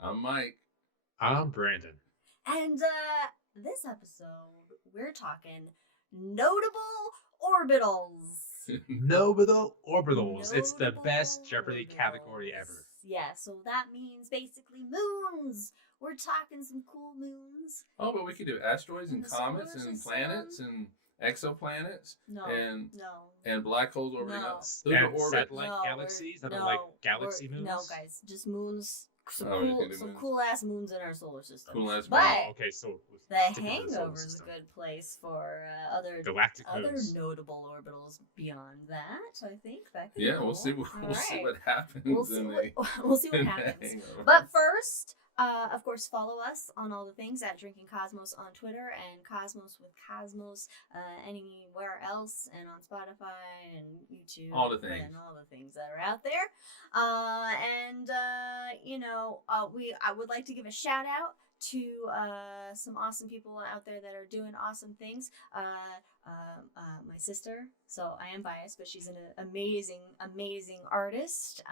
I'm Mike. I'm Brandon. And this episode, we're talking notable orbitals. Notable orbitals. It's the best Jeopardy Orbitals. category ever. Yeah, so that means basically moons. We're talking some cool moons. Oh, but we could do asteroids and the comets solar and system. planets and exoplanets No, and no. black holes orbiting No. us. Those are And orbits. satellite No, galaxies that no, are like galaxy or- moons. No, guys, just moons. Some Oh, we can do some moons. cool ass moons in our solar system. Cool as But Oh, okay, so the stick to solar Hangover is a system. good place for other Galactic other moons. notable orbitals beyond that. I think that could be Yeah, cool. we'll see. We'll see what happens. We'll see in what, we'll see what in the happens. Hangover. But first, of course, follow us on all the things at Drinking Cosmos on Twitter and Cosmos with Cosmos anywhere else, and on Spotify and YouTube, All the things. and all the things that are out there. I would like to give a shout out to some awesome people out there that are doing awesome things. My sister, so I am biased, but she's an amazing artist,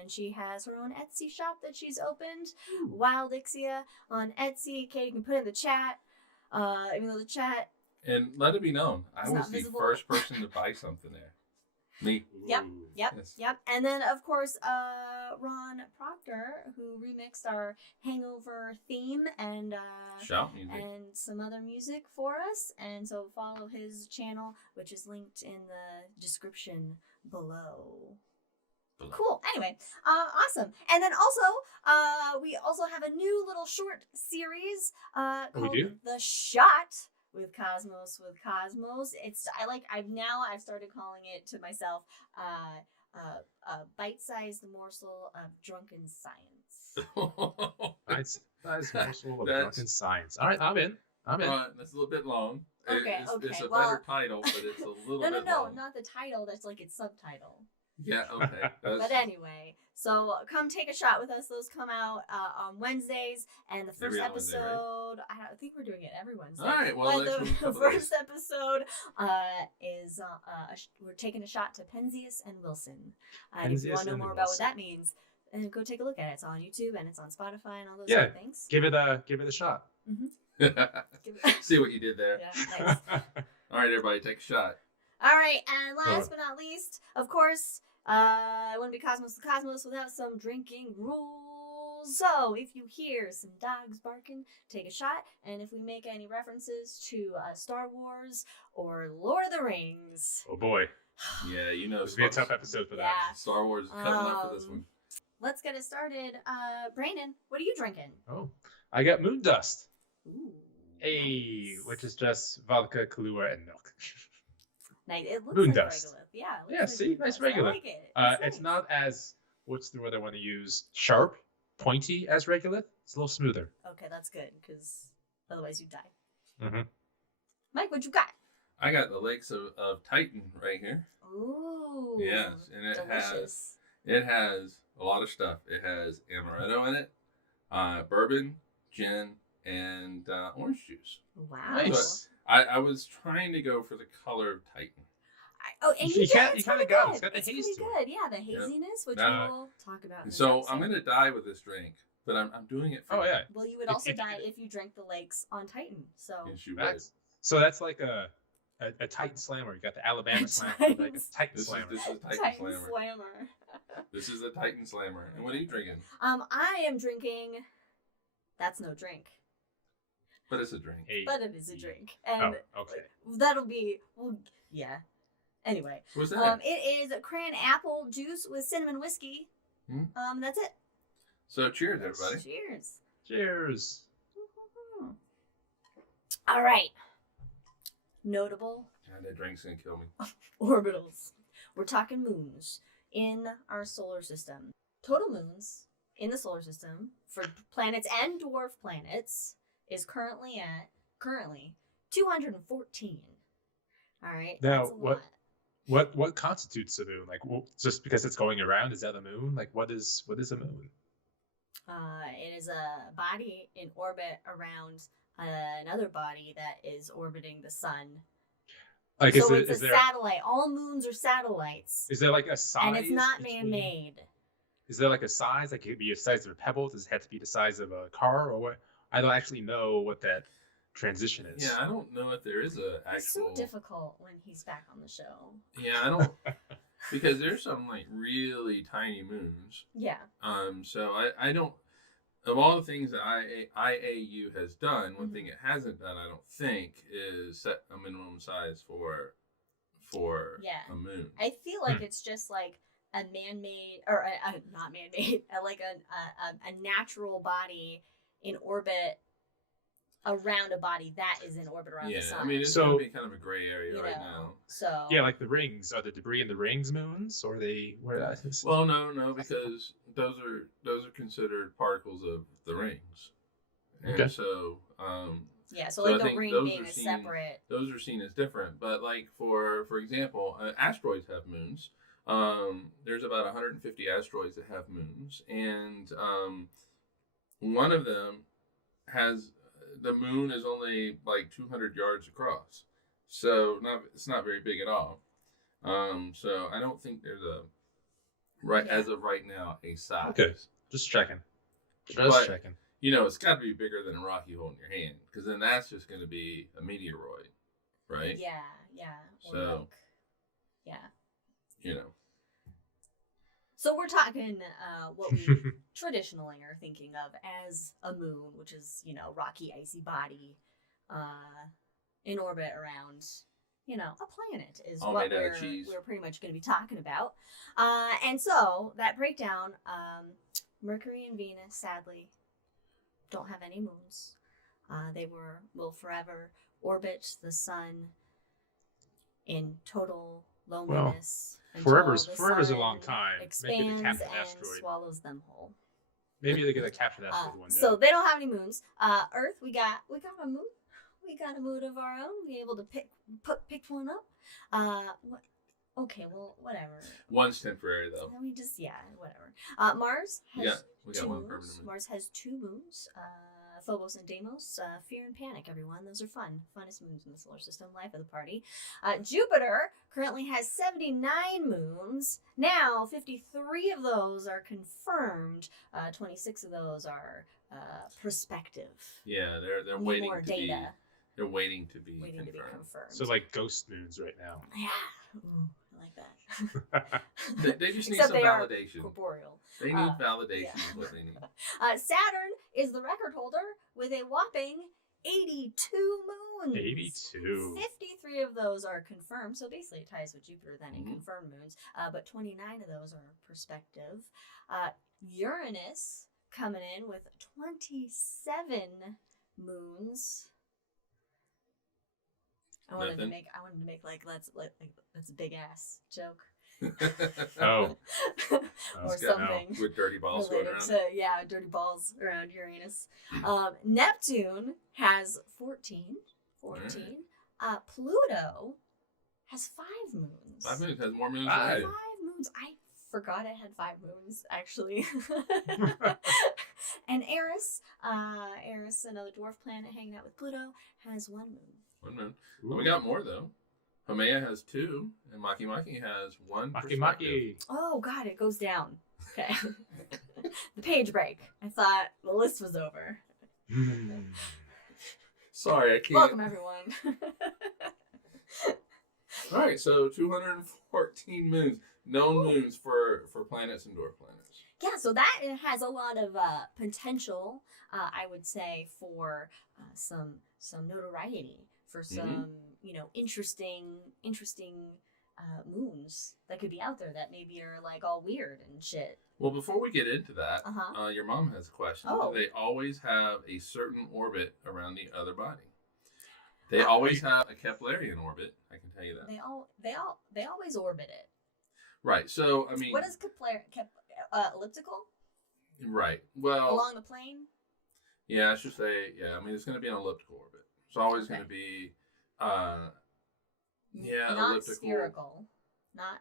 and she has her own Etsy shop that she's opened, Wild Ixia on Etsy. Okay, you can put in the chat, even though the chat. And let it be known, I It's was not the visible. first person to buy something there. Me. Yep. Ooh. Yep, Yes. yep. And then, of course, Ron Proctor, who remixed our Hangover theme and Shout music. and some other music for us. And so follow his channel, which is linked in the description below. Cool. Anyway, awesome. And then also, we also have a new little short series called do? The Shot with Cosmos. I've started calling it to myself a bite-sized morsel of drunken science. That's morsel of drunken science. All right, I'm in. That's a little bit long. Okay, It's a well- better title, but it's a little bit No, long. not the title. That's like its subtitle. Yeah, okay. But anyway, so come take a shot with us. Those come out on Wednesdays, and the first Every other Wednesday, episode, I think we're doing it every Wednesday. All right, well, But next one, the couple first days. episode is we're taking a shot to Penzias and Wilson. And if you Penzias want to know and more about what Wilson. that means, then go take a look at it. It's on YouTube and it's on Spotify and all those Yeah. other things. Give it a shot. Give it- See what you did there. Yeah, nice. All right, everybody, take a shot. All right, and last but not least, of course, I wouldn't be Cosmos the Cosmos without some drinking rules. So if you hear some dogs barking, take a shot. And if we make any references to Star Wars or Lord of the Rings, Oh boy, Yeah, you know, this would be a tough episode for that. Yeah. Star Wars is coming up for this one. let's get it started. Brandon, what are you drinking? Oh, I got Moondust. Ooh, Hey, nice. which is just vodka, Kahlua, and milk. Nice. It looks Moondust. like regolith. Yeah. It looks Yeah, like see? Nice Moondust. I regolith. like it. It's nice. not as, what's the word I want to use? Sharp, pointy as regolith. It's a little smoother. Okay, that's good, because otherwise you die. Mm-hmm. Mike, what you got? I got the Lakes of Titan right here. Ooh. Yes, and delicious. it has a lot of stuff. It has amaretto in it, bourbon, gin, and orange juice. Wow. Nice. I was trying to go for the color of Titan. And You you can't- did. you kinda It's got it. pretty It's got the It's haze pretty to it. good. Yeah, the haziness, which Now- we'll talk about. In this So I'm episode. gonna die with this drink, but I'm doing it for Oh, you. yeah. Well, you would If- also if- die if you drank the lakes on Titan. So. Yes, you would. So that's like a Titan Slammer. You got the Alabama Slammer, like a Titan This Slammer. is a Titan, Titan Slammer. Slammer. This is a Titan Slammer. And what are you drinking? I am drinking. That's no drink, But it's a drink. Hey. but it is a drink, and Oh, okay. that'll be. Well, yeah. Anyway, What's that? it is a cran apple juice with cinnamon whiskey. Hmm. That's it. So cheers, everybody. Cheers. Cheers. All right. Notable God, that drink's gonna kill me. orbitals. We're talking moons in our solar system. Total moons in the solar system for planets and dwarf planets is currently 214. All right. Now, that's a lot. what constitutes a moon? Like, just because it's going around, is that a moon? Like, what is a moon? It is a body in orbit around another body that is orbiting the sun. Like, So is it's a there satellite. All moons are satellites. is there like a size? And it's not between- man-made. Is there like a size? Like it could be the size of a pebble. Does it have to be the size of a car or what? I don't actually know what that transition is. Yeah, I don't know if there is a It's actual. so difficult when he's back on the show. Yeah, I don't because there's some like really tiny moons. Yeah. So I don't. Of all the things that IAU has done, one thing it hasn't done, I don't think, is set a minimum size for a moon. I feel like it's just like a man-made, or not man-made, like a natural body in orbit around a body that is in orbit around the sun. I mean, it's going to be kind of a gray area right now. So yeah, like the rings. Are the debris in the rings moons, or are they where that is? Well, no, because those are considered particles of the rings, and Okay. so yeah, so so like I the think ring those being are a seen- separate. those are seen as different. But like for example, asteroids have moons. There's about 150 asteroids that have moons, and one of them has the moon is only like 200 yards across, so it's not very big at all. So I don't think there's as of right now a size. Okay. Just checking. But- Checking. You know, it's got to be bigger than a rocky hole in your hand, because then that's just going to be a meteoroid, right? Yeah. Or So- like, yeah. You know. So we're talking what we traditionally are thinking of as a moon, which is, rocky, icy body in orbit around, a planet is All what made out of cheese. we're pretty much going to be talking about. And so that breakdown, Mercury and Venus, sadly, don't have any moons. They will forever orbit the sun in total loneliness. until Forever's the a sun long time. Maybe they expands capture an and asteroid. swallows them whole. Maybe they're gonna capture that asteroid one day. So they don't have any moons. Earth, we got a moon. We got a moon of our own. We able to pick one up. Okay, well, whatever. One's temporary though. Let me just whatever. Mars has We two got one moons. permanent moon. Mars has 2 moons. Phobos and Deimos. Fear and Panic, everyone. Those are fun. Funnest moons in the solar system. Life of the party. Jupiter currently has 79 moons. Now, 53 of those are confirmed. 26 of those are prospective. Yeah, they're Need waiting more to data. be. They're waiting to be Waiting to be confirmed. confirmed. So like ghost moons right now. Yeah. Ooh, I like that. They just need Except some they are validation. corporeal. They need validation. yeah. Is what they need. Saturn is the record holder with a whopping 82 moons. 82. 53 of those are confirmed, so basically it ties with Jupiter then in Mhm. confirmed moons. But 29 of those are prospective. Uranus coming in with 27 moons. I wanted to make like that's a big ass joke. Oh. Or It's good now. something With dirty balls going related around. to dirty balls around Uranus. Neptune has 14. Pluto has 5 moons. 5 moons has more moons Five. than I 5 do. moons. I forgot it had 5 moons actually. And Eris, another dwarf planet hanging out with Pluto, has 1 moon. 1 moon. Well, we got more though. Haumea has 2, and Maki Maki has 1. Maki perspective. Maki. Oh god, it goes down. Okay. The page break. I thought the list was over. Sorry, I can't. Welcome everyone. All right, so 214 moons, known moons for planets and dwarf planets. Yeah, so that has a lot of potential, I would say, for some notoriety, for some interesting moons that could be out there that maybe are like all weird and shit. Well, before we get into that, Uh-huh. your mom has a question. Oh. Do they always have a certain orbit around the other body? They always have a Keplerian orbit. I can tell you that. They always orbit it. Right. So I mean, What is elliptical right? Well, along the plane? yeah, I should say, yeah. I mean, it's going to be an elliptical orbit. It's always Okay. going to be, Not elliptical. spherical. Not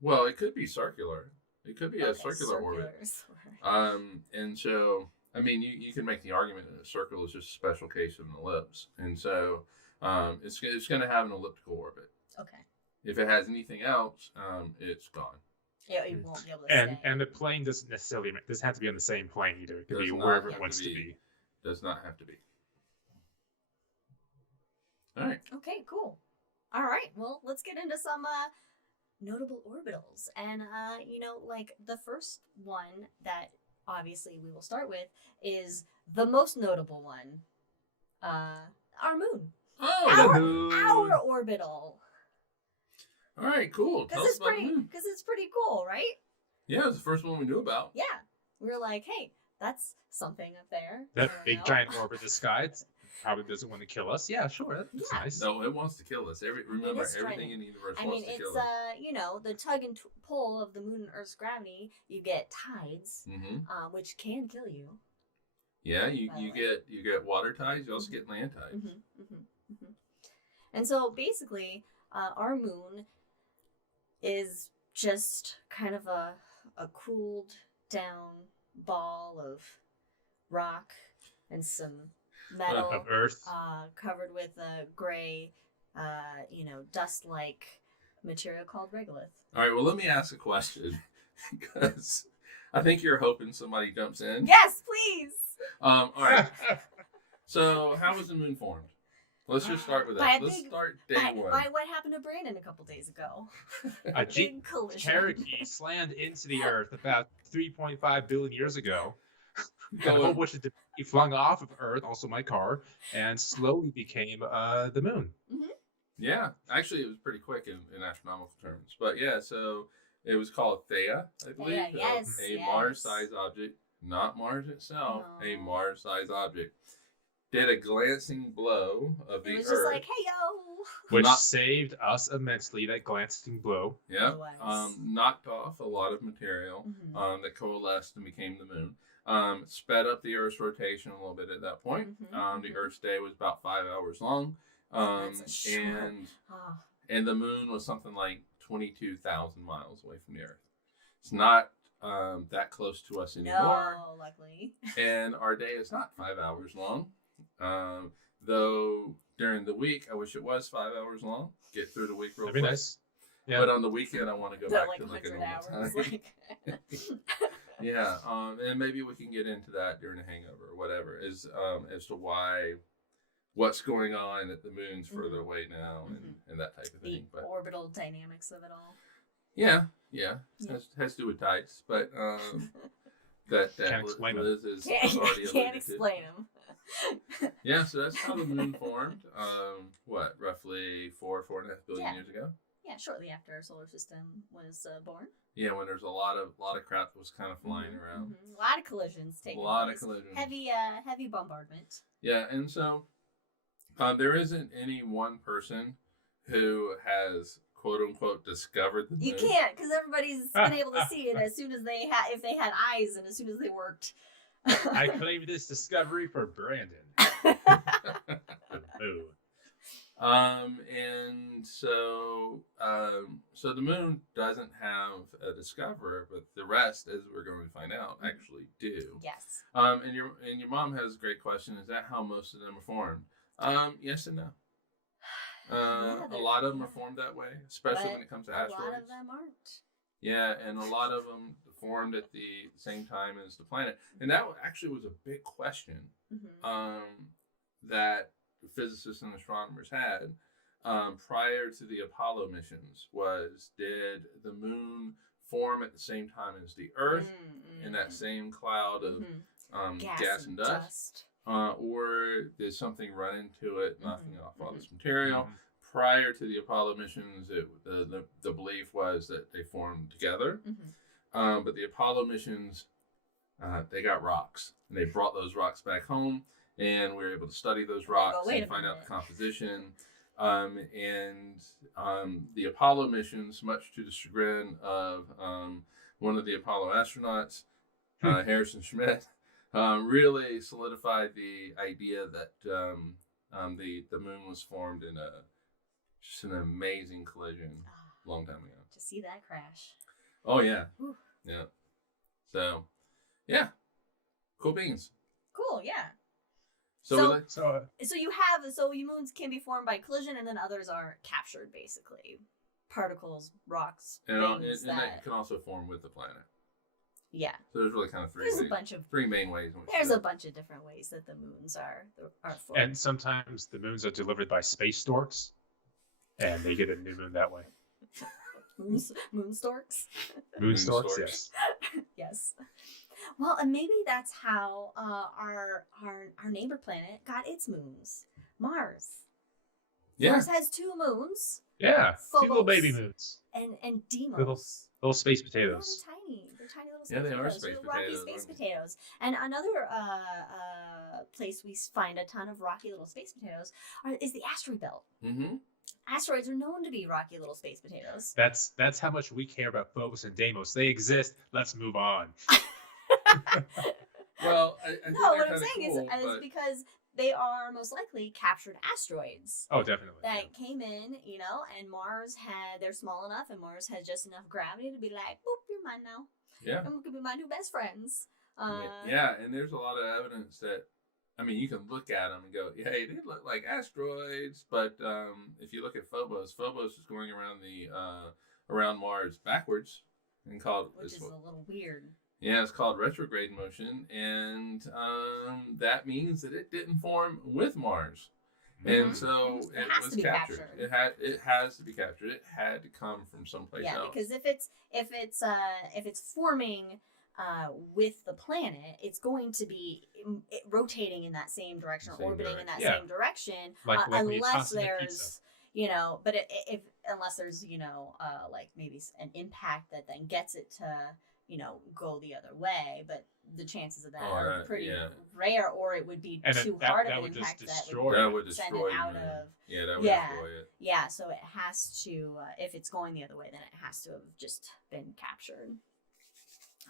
Well, it could be circular. It could be a okay, circular orbit. is the word. And so, I mean, you can make the argument that a circle is just a special case of an ellipse. And so, it's going to have an elliptical orbit. Okay. If it has anything else, it's gone. Yeah, you won't be able to stay. And the plane doesn't necessarily have to be on the same plane either. It could be Does not wherever have it wants to to be. be. Does not have to be. All right. Okay, cool. All right, well, let's get into some notable orbitals. And, like the first one that obviously we will start with is the most notable one, our moon. Oh, Our orbital. All right, cool. Tell us about the moon. Because it's pretty cool, right? Yeah, it was the first one we knew about. Yeah. We were like, hey, that's something up there. That big giant orb in the sky probably doesn't want to kill us. Yeah, sure. That's nice. No, it wants to kill us. Remember, everything in the universe wants to kill us. The tug and pull of the moon and Earth's gravity. You get tides, which can kill you. Yeah, you get water tides. You also get land tides. And so basically, our moon is just kind of a cooled down ball of rock and some metal of Earth, covered with a gray, dust-like material called regolith. All right, well, let me ask a question because I think you're hoping somebody jumps in. Yes, please. All right. So, how was the moon formed? Let's just start with that. Let's start day one. By what happened to Brandon a couple days ago. A big collision. Cherokee slammed into the Earth about 3.5 billion years ago. Got a whole bunch of debris flung off of Earth, also my car, and slowly became the moon. Yeah, actually, it was pretty quick in astronomical terms. But yeah, so it was called Theia, I believe. Theia, yes, a Mars-sized object, not Mars itself, a Mars-sized object. Did a glancing blow of the Earth. It was just like, hey, yo! Which saved us immensely, that glancing blow. Yeah. Knocked off a lot of material that coalesced and became the moon. Sped up the Earth's rotation a little bit at that point. The Earth's day was about 5 hours long. And the moon was something like 22,000 miles away from the Earth. It's not that close to us anymore. No, luckily. And our day is not 5 hours long. Though during the week, I wish it was 5 hours long. Get through the week real quick. Nice. Yeah. But on the weekend, I want to go back like to like a 100 normal hours. time. Yeah, and maybe we can get into that during a hangover or whatever, as to what's going on at the moon's further away now and that type of thing. The orbital dynamics of it all. Yeah. Has to do with tides, but that can't explain them. Liz is already can't explain them. Yeah, so that's how the moon formed. Roughly 4.5 billion years ago. Yeah, shortly after our solar system was born. Yeah, when there's a lot of crap that was kind of flying around. A lot of collisions taking place. A lot of collisions. Heavy bombardment. Yeah, and so there isn't any one person who has quote unquote discovered the moon. You can't, because everybody's been able to see it as soon as if they had eyes and as soon as they worked. I claim this discovery for Brandon. Ooh. And so the moon doesn't have a discoverer, but the rest, as we're going to find out, actually do. Yes. And your mom has a great question. Is that how most of them are formed? Yes and no. A lot of them are formed that way, especially when it comes to asteroids. A lot of them aren't. Yeah, and a lot of them formed at the same time as the planet. And that actually was a big question that physicists and astronomers had prior to the Apollo missions was, did the moon form at the same time as the Earth in that same cloud of gas and dust? Or did something run into it, knocking off all this material? Prior to the Apollo missions, the belief was that they formed together. But the Apollo missions, they got rocks. And they brought those rocks back home, and we were able to study those rocks and find out the composition. The Apollo missions, much to the chagrin of one of the Apollo astronauts, Harrison Schmitt, really solidified the idea that the moon was formed in just an amazing collision a long time ago. To see that crash. Oh yeah. Whew. Yeah. So, yeah. Cool beans. Cool, yeah. So you moons can be formed by collision, and then others are captured, basically. particles, rocks, And things that can also form with the planet. Yeah. So there's really kind of three main ways. There's a bunch of different ways that the moons are formed. And sometimes the moons are delivered by space storks, and they get a new moon that way. Moon storks? Moon storks, yes. Yes. Well, and maybe that's how our neighbor planet got its moons. Mars. Yeah. Mars has 2 moons. Yeah. Phobos 2 little baby moons. And Deimos. Little space potatoes. Yeah, they're tiny little space potatoes. Yeah, they are space little rocky space potatoes. And another place we find a ton of rocky little space potatoes is the asteroid belt. Mm-hmm. Asteroids are known to be rocky little space potatoes. That's how much we care about Phobos and Deimos. They exist. Let's move on. Well, I think what I'm saying is because they are most likely captured asteroids. Oh, definitely. That came in, and they're small enough, and Mars has just enough gravity to be like, boop, you're mine now. Yeah. And we could be my new best friends. Yeah, and there's a lot of evidence that, you can look at them and go, yeah, they look like asteroids, but if you look at Phobos is going around Mars backwards, which is a little weird. Yeah, it's called Retrograde Motion, and that means that it didn't form with Mars, and so it was captured. It has to be captured. It had to come from someplace else. Yeah, because if it's forming with the planet, it's going to be rotating in that same direction, orbiting in that same direction, unless there's unless there's like maybe an impact that then gets it to go the other way, but the chances of that are pretty rare, or it would be too hard of an impact that would send it out of. Yeah, that would destroy it. Yeah, so it has to, if it's going the other way, then it has to have just been captured.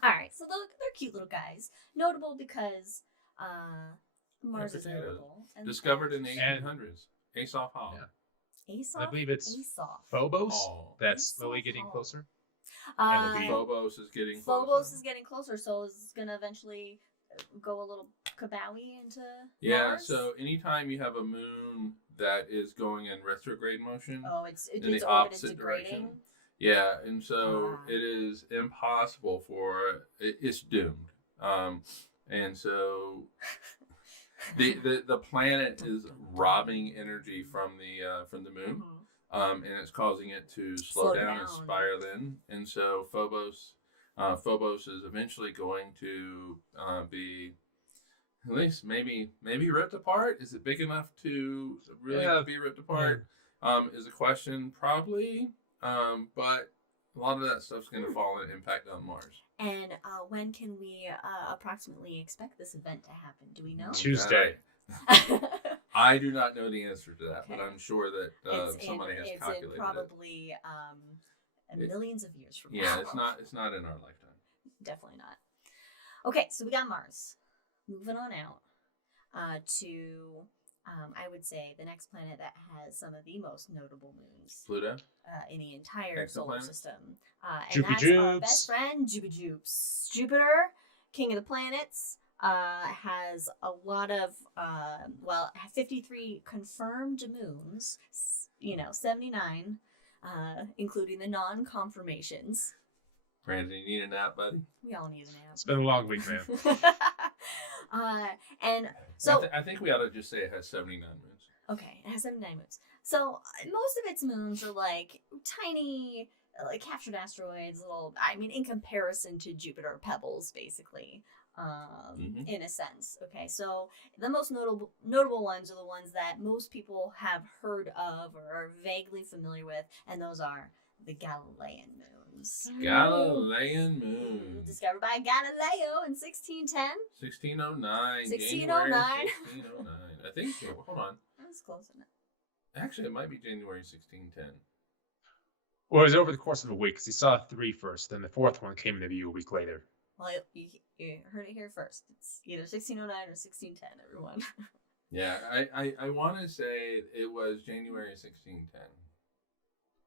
All right, so they're cute little guys. Notable because Mars is notable. Discovered in the 1800s. Aesop Hall. Yeah. I believe it's Phobos that's slowly getting closer. Phobos is getting closer. Phobos is getting closer, so it's going to eventually go a little kabowie into Mars? So anytime you have a moon that is going in retrograde motion, it's in the opposite direction. Yeah, and so it is impossible it's doomed. And so the planet is robbing energy from the moon. And it's causing it to slow down and spiral in. And so Phobos is eventually going to be at least maybe ripped apart. Is it big enough to really be ripped apart? Is a question, probably. But a lot of that stuff's going to fall and impact on Mars. And when can we approximately expect this event to happen? Do we know? Tuesday. I do not know the answer to that, but I'm sure that somebody has calculated it's probably millions of years from now. Yeah, it's not in our lifetime. Definitely not. Okay, so we got Mars. Moving on out to, I would say, the next planet that has some of the most notable moons. Pluto? In the entire solar system. And that's our best friend, Jupiter. Jupiter, king of the planets. Has a lot of 53 confirmed moons, 79, including the non-confirmations. Brandon, you need a nap, buddy? We all need a nap. It's been a long week, man. And so I think we ought to just say it has 79 moons. Okay, it has 79 moons. So most of its moons are like tiny, like captured asteroids, in comparison to Jupiter, pebbles, basically. In a sense. Okay, so the most notable ones are the ones that most people have heard of or are vaguely familiar with, and those are the Galilean moons. Galilean moons. Discovered by Galileo in 1610. 1609. 1609. 1609. I think so. Hold on. That's close enough. Actually, it might be January 1610. Well, it was over the course of a week, because he saw 3 first, then the 4th one came into view a week later. Well, you heard it here first. It's either 1609 or 1610, everyone. Yeah, I want to say it was January 1610.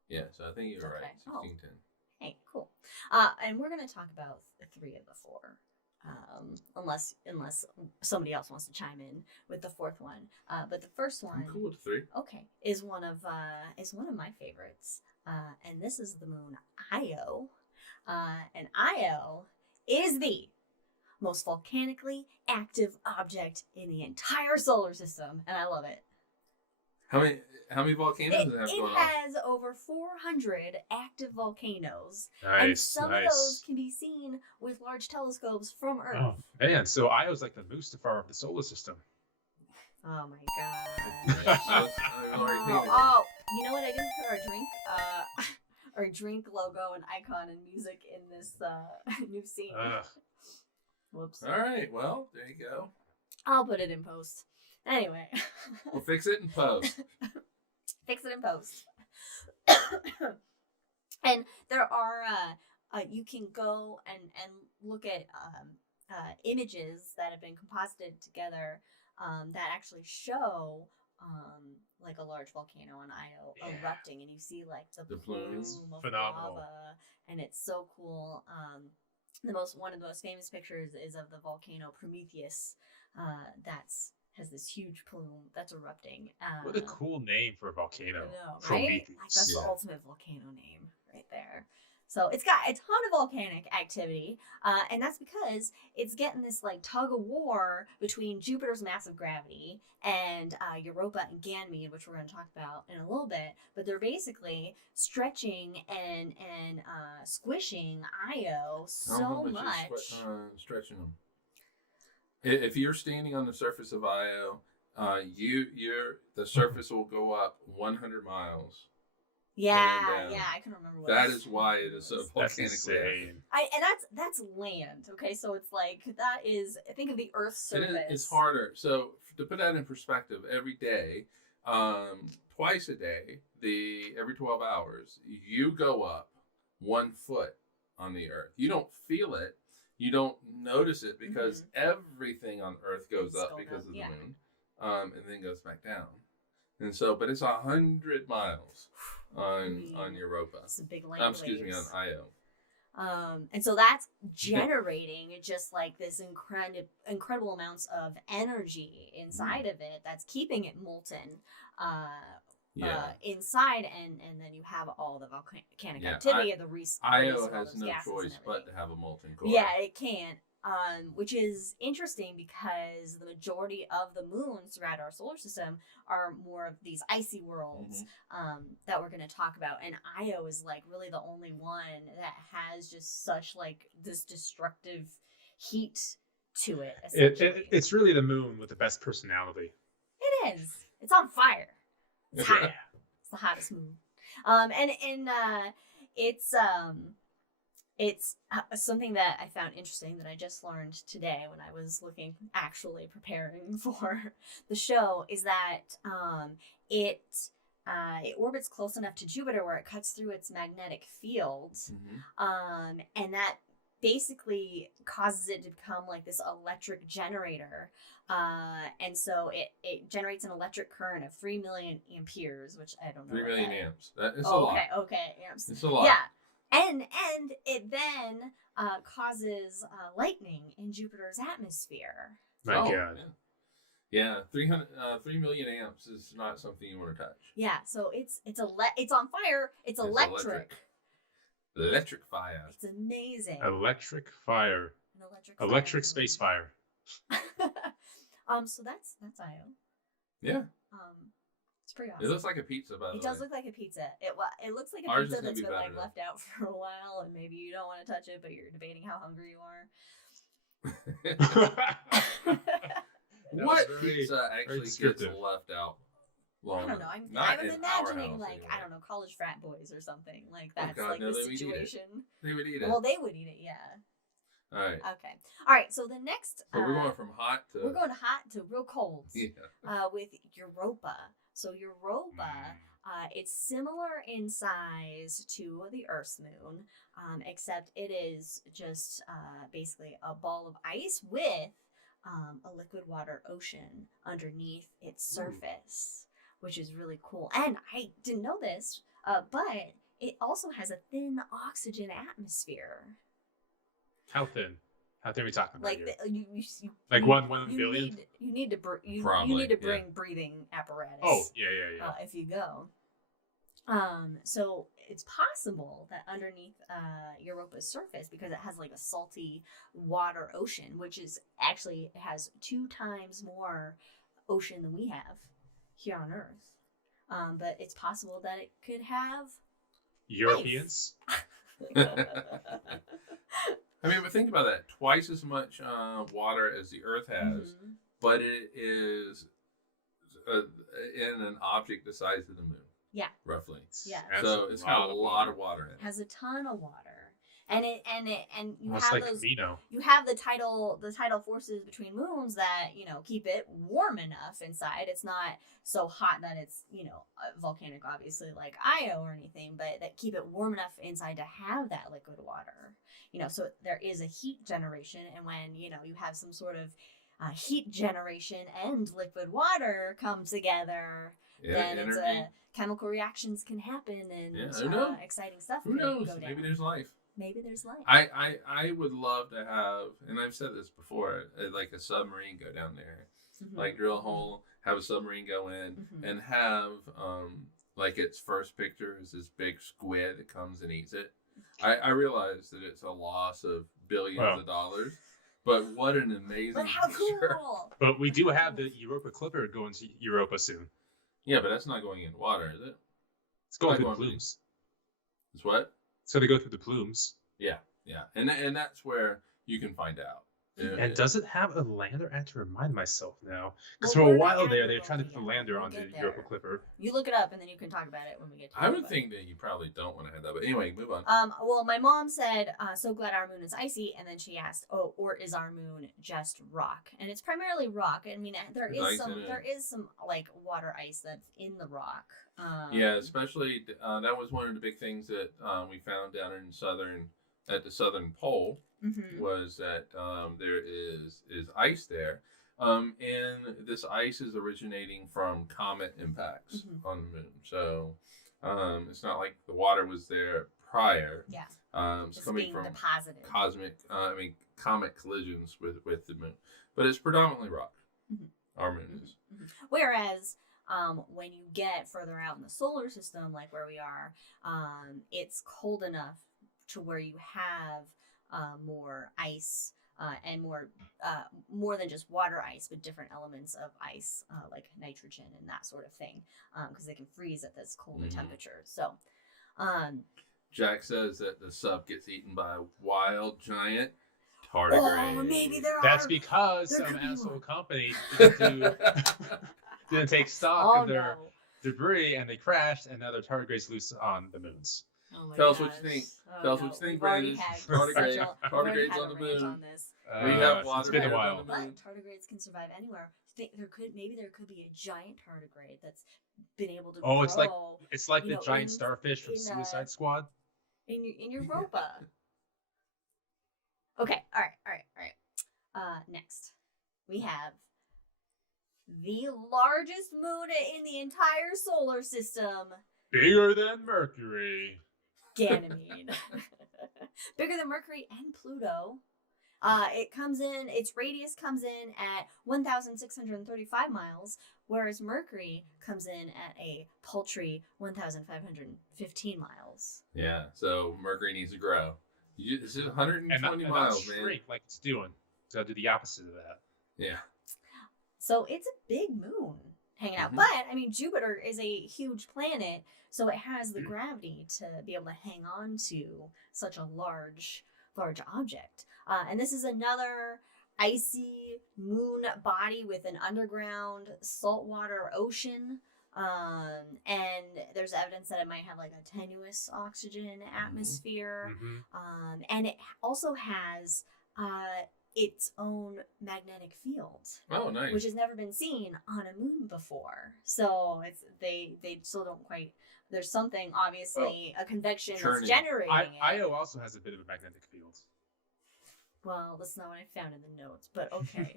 Yeah, so I think you're right, 1610. Hey, cool. And we're going to talk about 3 of the 4. Unless somebody else wants to chime in with the 4th one. But the first one, I'm cool with 3. Okay, is one of my favorites. and this is the moon Io. And Io is the most volcanically active object in the entire solar system, and I love it. How many volcanoes does it have going on? It has over 400 active volcanoes, Nice, and some nice. of those can be seen with large telescopes from Earth. Oh, man, so Io's like the Mustafar of the solar system. Oh my god. Oh, You know what? I didn't put our drink logo and icon and music in this new scene. Whoops. All right, well, there you go. I'll put it in post. Anyway. We'll fix it in post. Fix it in post. And there are, you can go and look at images that have been composited together that actually show like a large volcano on Io erupting, and you see like the plume of phenomenal lava, and it's so cool. One of the most famous pictures is of the volcano Prometheus. Has this huge plume that's erupting. What a cool name for a volcano. I know, right? Prometheus. Like, that's the ultimate volcano name right there. So it's got a ton of volcanic activity, and that's because it's getting this like tug of war between Jupiter's massive gravity and Europa and Ganymede, which we're going to talk about in a little bit. But they're basically stretching and squishing Io so much. Stretching them. If you're standing on the surface of Io, the surface will go up 100 miles. Yeah, I can remember what that is why it is so volcanically active. And that's land. Okay, so it's like that is. Think of the Earth's surface. It's harder. So to put that in perspective, every day, twice a day, every 12 hours, you go up 1 foot on the Earth. You don't feel it. You don't notice it because everything on Earth goes up because of the moon, and then goes back down. And so, but it's 100 miles on Europa. It's a big land. Excuse me, on Io. And so that's generating just like this incredible amounts of energy inside of it that's keeping it molten inside, and then you have all the volcanic activity of the Io has no choice but to have a molten core. Yeah, it can't. Which is interesting because the majority of the moons throughout our solar system are more of these icy worlds that we're going to talk about. And Io is like really the only one that has just such like this destructive heat to it. It's really the moon with the best personality. It is. It's on fire. It's hot. It's the hottest moon. It's something that I found interesting that I just learned today when I was actually preparing for the show, is that it orbits close enough to Jupiter where it cuts through its magnetic field, and that basically causes it to become like this electric generator. And so it generates an electric current of 3 million amperes, which I don't know. 3 million amps. That is a lot. Okay, amps. It's a lot. Yeah. And it then causes lightning in Jupiter's atmosphere. My God. Yeah, 3 million amps is not something you want to touch. Yeah, so it's on fire. It's electric. Electric fire. It's amazing. Electric fire. An electric space fire. So that's Io. Yeah. It's pretty awesome. It looks like a pizza, by the way. It does look like a pizza. It looks like a Ours pizza that's been better, left out for a while, and maybe you don't want to touch it, but you're debating how hungry you are. What pizza actually gets left out long? I don't know. I'm imagining like anyway. I don't know, college frat boys or something like that's the situation. They would eat it. Well, they would eat it, yeah. All right. Okay. All right. So the next. So we're going from hot to. We're going hot to real cold. Yeah. With Europa. So Europa, it's similar in size to the Earth's moon, except it is just basically a ball of ice with a liquid water ocean underneath its surface, which is really cool. And I didn't know this, but it also has a thin oxygen atmosphere. How thin? How thin are we talking about here? Like 1 billion? You need to bring breathing apparatus. Oh, yeah. If you go. So it's possible that underneath Europa's surface, because it has like a salty water ocean, which is actually it has 2 times more ocean than we have here on Earth. But it's possible that it could have Europeans. I mean, but think about that. Twice as much water as the Earth has, but it is in an object the size of the moon. Yeah. Roughly. Yeah. So it's got a lot of water in it. Has a ton of water. And you Almost have like those Camino. you have the tidal forces between moons that, keep it warm enough inside. It's not so hot that it's, volcanic obviously like Io or anything, but that keep it warm enough inside to have that liquid water. So there is a heat generation, and when, you have some sort of heat generation and liquid water come together, then energy. it's chemical reactions can happen, and exciting stuff Who can knows? go down. Maybe there's life. Maybe there's life. I would love to have, and I've said this before, like a submarine go down there, like drill a hole, have a submarine go in, and have like its first picture is this big squid that comes and eats it. I realize that it's a loss of billions of dollars, but what an amazing But how picture. cool! But we do have the Europa Clipper going to Europa soon. Yeah, but that's not going in water, is it? It's going Not through the going plumes. It's what? It's going to go through the plumes. Yeah, and that's where you can find out. And does it have a lander? I have to remind myself now. Because Well, for a we're while not there, at they were trying to Europa put a yet. lander We'll on the get there. Europa Clipper. You look it up, and then you can talk about it when we get to it. I would think that you probably don't want to have that, but anyway, move on. Well, my mom said, so glad our moon is icy, and then she asked, oh, or is our moon just rock? And it's primarily rock. I mean, there There's is ice in it. there is some like water ice that's in the rock. Yeah, especially that was one of the big things that we found down at the southern pole was that there is ice there, and this ice is originating from comet impacts on the moon. So it's not like the water was there prior. Yeah, it's coming from deposited. comet collisions with the moon, but it's predominantly rock. Our moon is. Whereas when you get further out in the solar system, like where we are, it's cold enough to where you have more ice and more than just water ice, but different elements of ice, like nitrogen and that sort of thing, because they can freeze at this colder temperature. So, Jack says that the sub gets eaten by a wild giant tardigrade. Oh, maybe there That's are. because there some could be asshole one. company didn't take stock of their no. debris, and they crashed, and now their tardigrades loose on the moons. Oh my Tell us what you gosh. think. Oh, Tell us no. what you think, We've already Brandon. had Tardigrade- such a- tardigrades we've already had on a the rant moon. on this. We have It's water been a here while. on the But moon. tardigrades can survive anywhere. Maybe there could be a giant tardigrade that's been able to Oh, grow it's like you the know, giant in- starfish from in, Suicide Squad. in Europa. Okay, all right. Next, we have the largest moon in the entire solar system, Bigger than Mercury. Ganymede. Bigger than Mercury and Pluto. Its radius comes in at 1,635 miles, whereas Mercury comes in at a paltry 1,515 miles. Yeah, so Mercury needs to grow. This is 120 And not miles, man. shrink like it's doing. So do the opposite of that. Yeah. So it's a big moon hanging out. Mhm. But, I mean, Jupiter is a huge planet, so it has the gravity to be able to hang on to such a large object. And this is another icy moon body with an underground saltwater ocean. And there's evidence that it might have like a tenuous oxygen atmosphere. And it also has its own magnetic field. Oh, nice. Which has never been seen on a moon before. So they still don't quite. There's something obviously a convection churning. that's generating it. Io also has a bit of a magnetic field. Well, that's not what I found in the notes, but okay.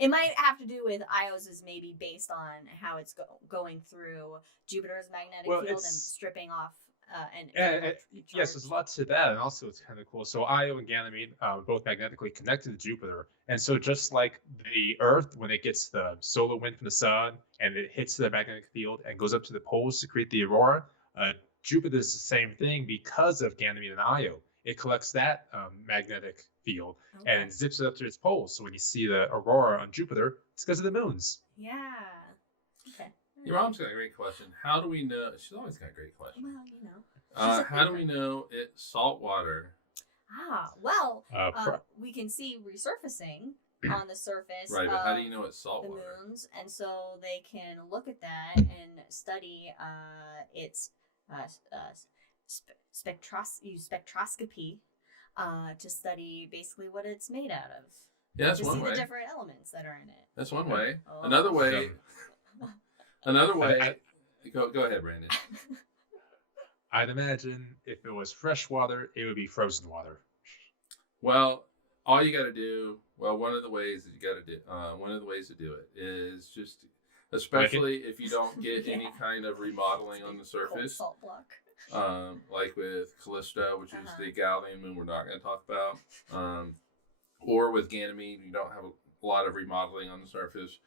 It might have to do with Io's is maybe based on how it's going through Jupiter's magnetic field and stripping off Yes, there's a lot to that, and also it's kind of cool. So Io and Ganymede both magnetically connected to Jupiter, and so just like the Earth, when it gets the solar wind from the sun and it hits the magnetic field and goes up to the poles to create the aurora, Jupiter's the same thing because of Ganymede and Io. It collects that magnetic field and zips it up to its poles. So when you see the aurora on Jupiter, it's because of the moons. Yeah. Okay. Your mom's got a great question. How do we know? She's always got great questions. Well, you know. How do we know it's salt water? Well, we can see resurfacing on the surface right, but of how do you know it's salt the water? moons, and so they can look at that and study its spectroscopy to study basically what it's made out of. Yeah, that's to one see way. the different elements that are in it. That's one way. Oh. Another way. Go ahead, Brandon. I'd imagine if it was fresh water, it would be frozen water. Well, all you got to do. Well, one of the ways to do it is just, especially if you don't get any kind of remodeling on the surface, salt block. Like with Callisto, which is the Galilean moon we're not going to talk about, or with Ganymede, you don't have a lot of remodeling on the surface.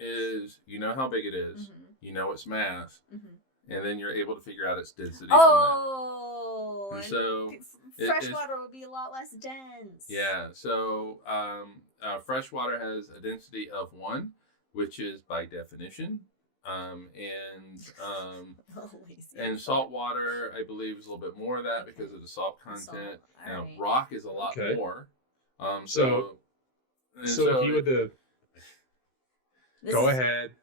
Is you know how big it is, you know its mass, and then you're able to figure out its density from that. And so fresh water would be a lot less dense. Yeah, so fresh water has a density of 1, which is by definition, and salt water, I believe, is a little bit more of that because of the salt content. Now, rock is a lot more. So if you were to go ahead.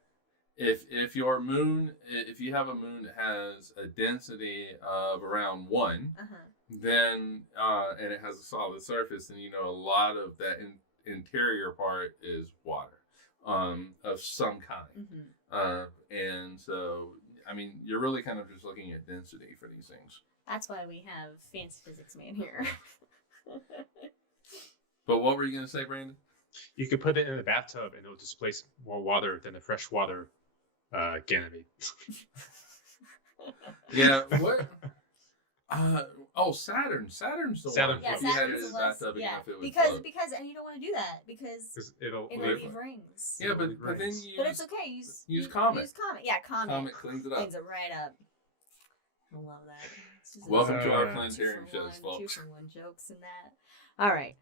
If your moon, if you have a moon that has a density of around 1, then and it has a solid surface, then you know a lot of that interior part is water of some kind. And so, I mean, you're really kind of just looking at density for these things. That's why we have fancy physics man here. But what were you going to say, Brandon? You could put it in a bathtub and it'll displace more water than the fresh water Ganymede. Yeah, what? Saturn. Saturn's the one. Yeah, if you had it in Saturn's a bathtub, yeah, if it would because float. and you don't want to do that because it'll leave rings. Yeah, but then you but it's okay. Use Comet. Use Comet. Yeah, Comet. Comet cleans it up. Cleans it right up. I love that. Welcome to our planetarium shows, folks. 2-for-1 jokes in that. All right.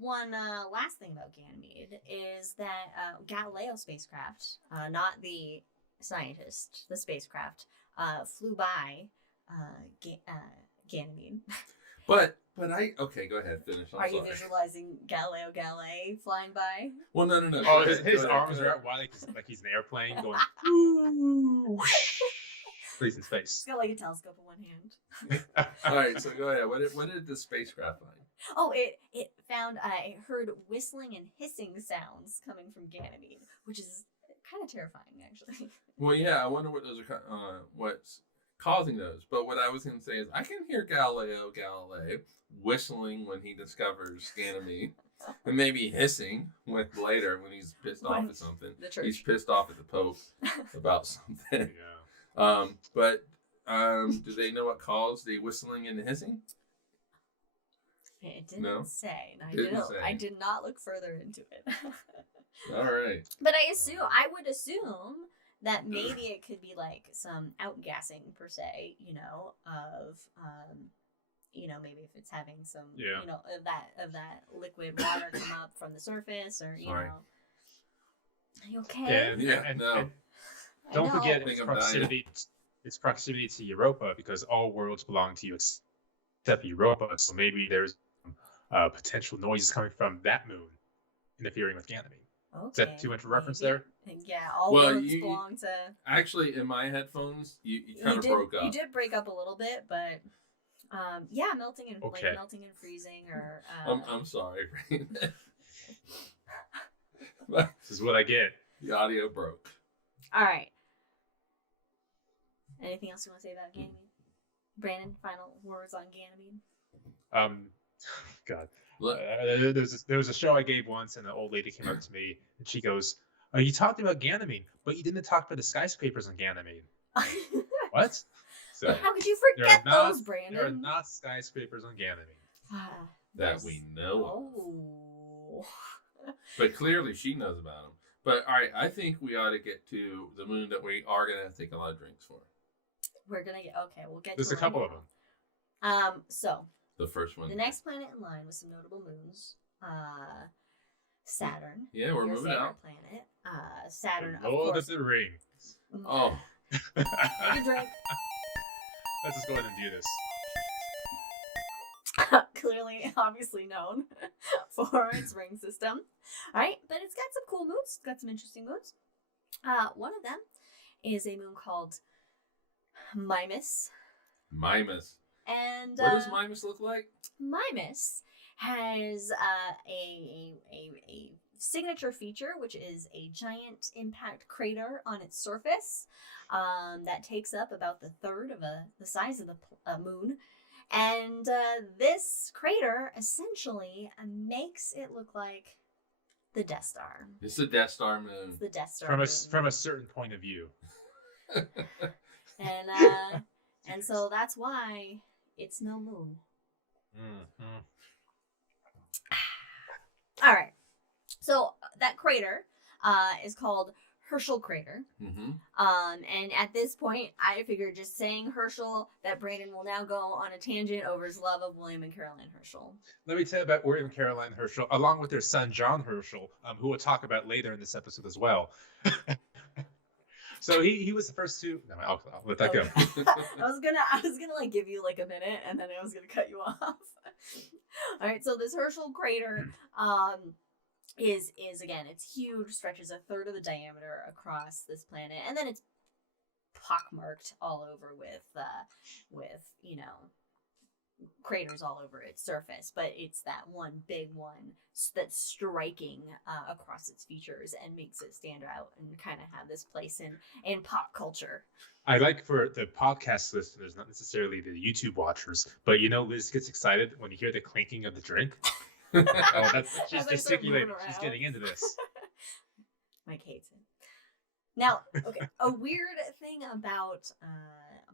One last thing about Ganymede is that Galileo spacecraft, not the scientist, the spacecraft, flew by Ganymede. But go ahead, finish. Are you visualizing Galileo Galilei flying by? Well, no. Oh, his arms are out wide like he's an airplane going. Whoo, please in space. He's got like a telescope in one hand. All right, so go ahead. What did the spacecraft find? Oh, it found. I heard whistling and hissing sounds coming from Ganymede, which is kind of terrifying, actually. Well, yeah, I wonder what those are. What's causing those? But what I was going to say is, I can hear Galileo Galilei whistling when he discovers Ganymede, and maybe hissing later when he's pissed off at something. He's pissed off at the Pope about something. Yeah. But do they know what caused the whistling and the hissing? It didn't say. I did not look further into it. All right. But I would assume that maybe it could be like some outgassing per se, of maybe if it's having some of that liquid water come up from the surface, or know. Are you okay? And don't forget its proximity to Europa, because all worlds belong to you except Europa. So maybe there's potential noises coming from that moon interfering with Ganymede. Okay. Is that too much of a reference there? Yeah, all worlds belong to... Actually, in my headphones, you kind of broke up. You did break up a little bit, but... melting and freezing, or... I'm sorry. This is what I get. The audio broke. All right. Anything else you want to say about Ganymede? Brandon, final words on Ganymede? God. There was a show I gave once, and an old lady came up to me, and she goes, "Oh, you talked about Ganymede, but you didn't talk about the skyscrapers on Ganymede." What? So how could you forget those, Brandon? There are not skyscrapers on Ganymede. That we know of. Oh. But clearly she knows about them. But all right, I think we ought to get to the moon that we are gonna take a lot of drinks for. We're gonna get we'll get. There's to a couple of them. So The first one. the next planet in line with some notable moons, Saturn. Yeah, we're your moving favorite out. planet. Saturn, of Lord course. of the Rings. Oh, Take a drink. Let's just go ahead and do this. Clearly, obviously known for its ring system. All right, but it's got some cool moons. It's got some interesting moons. One of them is a moon called Mimas. Mimas. And What does Mimas look like? Mimas has a signature feature, which is a giant impact crater on its surface that takes up about the third of the size of the moon. And this crater essentially makes it look like the Death Star. It's the Death Star moon. It's the Death Star From a certain point of view. And so that's why it's no moon. Mm-hmm. All right. So that crater is called Herschel Crater. Mm-hmm. And at this point, I figured just saying Herschel, that Brandon will now go on a tangent over his love of William and Caroline Herschel. Let me tell you about William and Caroline Herschel, along with their son John Herschel, who we'll talk about later in this episode as well. So he was the first to. No, I'll let that go. I was gonna like give you like a minute, and then I was gonna cut you off. All right, so this Herschel crater is again, it's huge, stretches a third of the diameter across this planet, and then it's pockmarked all over with craters all over its surface, but it's that one big one that's striking across its features and makes it stand out and kind of have this place in pop culture. I like for the podcast listeners, not necessarily the YouTube watchers, but Liz gets excited when you hear the clinking of the drink. She's gesticulating. She's getting into this. Mike hates it. Now, okay, a weird thing about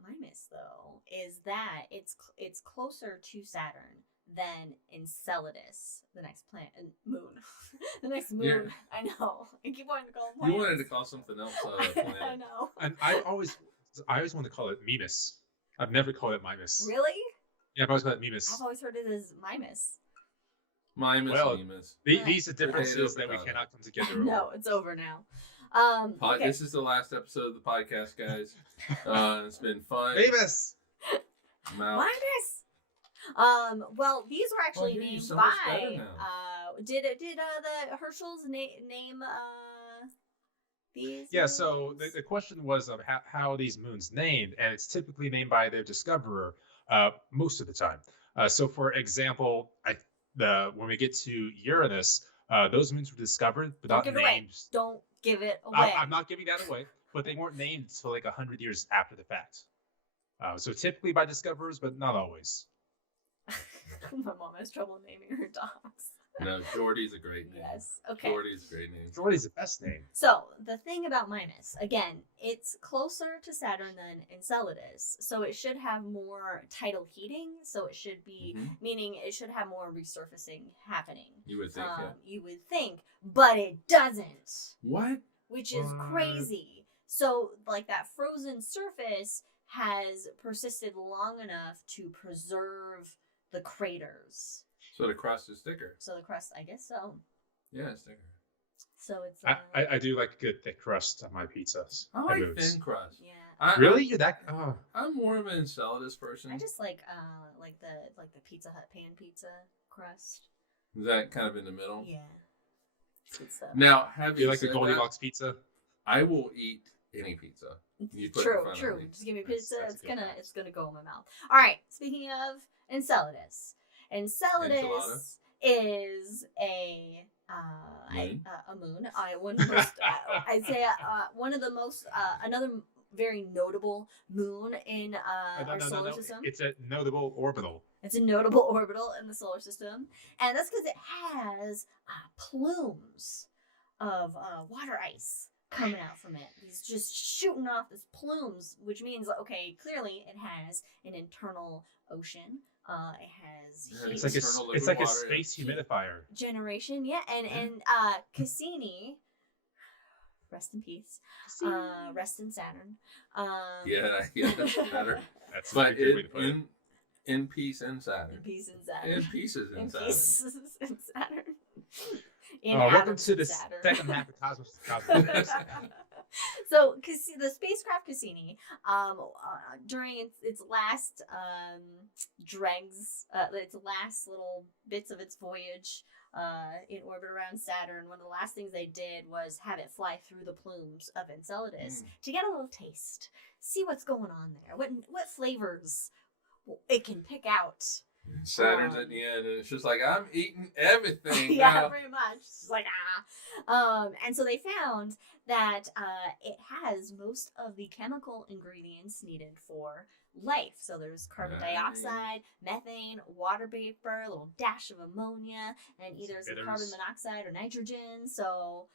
Mimas though is that it's closer to Saturn than Enceladus, the next moon. The next moon. Yeah. I know. I keep wanting to call it You Mimas. wanted to call something else a planet. I know. And I always want to call it Mimas. I've never called it Mimas. Really? Yeah, I've always called it Mimas. I've always heard it as Mimas. Mimas, Well, Mimas. These are differences that we Potato. cannot come together No, over. it's over now. Okay. This is the last episode of the podcast, guys. It's been fun. Mimas! I'm out. Mimas. Well, these were actually Well, you're named so much by. better now. Did the Herschel's name these? Yeah, so the question was of how are these moons named, and it's typically named by their discoverer most of the time. So, for example, when we get to Uranus, those moons were discovered but not named. Don't give it away. I'm not giving that away, but they weren't named until like 100 years after the fact. So typically by discoverers, but not always. My mom has trouble naming her dogs. No, Jordy's a great name. Yes. Okay. Jordy's a great name. Jordy's the best name. So the thing about Mimas, again, it's closer to Saturn than Enceladus, so it should have more tidal heating. So it should be, meaning it should have more resurfacing happening. You would think, yeah. You would think, but it doesn't. What? Which is crazy. So like that frozen surface has persisted long enough to preserve the craters. So the crust is thicker. So the crust, I guess so. Yeah, it's thicker. So it's. I do like a good thick crust on my pizzas. I like thin crust. Yeah. Really? You're that? Oh. I'm more of an Enceladus person. I just like the Pizza Hut pan pizza crust. Is that kind of in the middle? Yeah. It's good stuff. Now, have you like the said Goldilocks pizza? I will eat any pizza. You put it in front of me. Just give me pizza. That's It's gonna go in my mouth. All right. Speaking of Enceladus, Enceladus is a moon. I'd say one of the most another very notable moon in our solar system. It's a notable orbital. It's a notable orbital in the solar system, and that's because it has plumes of water ice coming out from it. He's just shooting off these plumes, which means, okay, clearly it has an internal ocean. It has heat. It's like a space humidifier Generation, yeah. And Cassini, rest in peace. See. Rest in Saturn. Yeah, that's better. That's a But good way to put it. in peace in Saturn. In peace in Saturn. In pieces in Saturn. Pieces in Saturn. In Welcome atoms to in the Saturn. second half of Cosmos. So, the spacecraft Cassini, during its last dregs, its last little bits of its voyage in orbit around Saturn, one of the last things they did was have it fly through the plumes of Enceladus to get a little taste, see what's going on there, what flavors it can pick out. Saturn's at the end, and it's just like, I'm eating everything. Yeah, now. pretty much. It's like, and so they found that it has most of the chemical ingredients needed for life. So there's carbon dioxide, methane, water vapor, a little dash of ammonia, and either some carbon monoxide or nitrogen. So,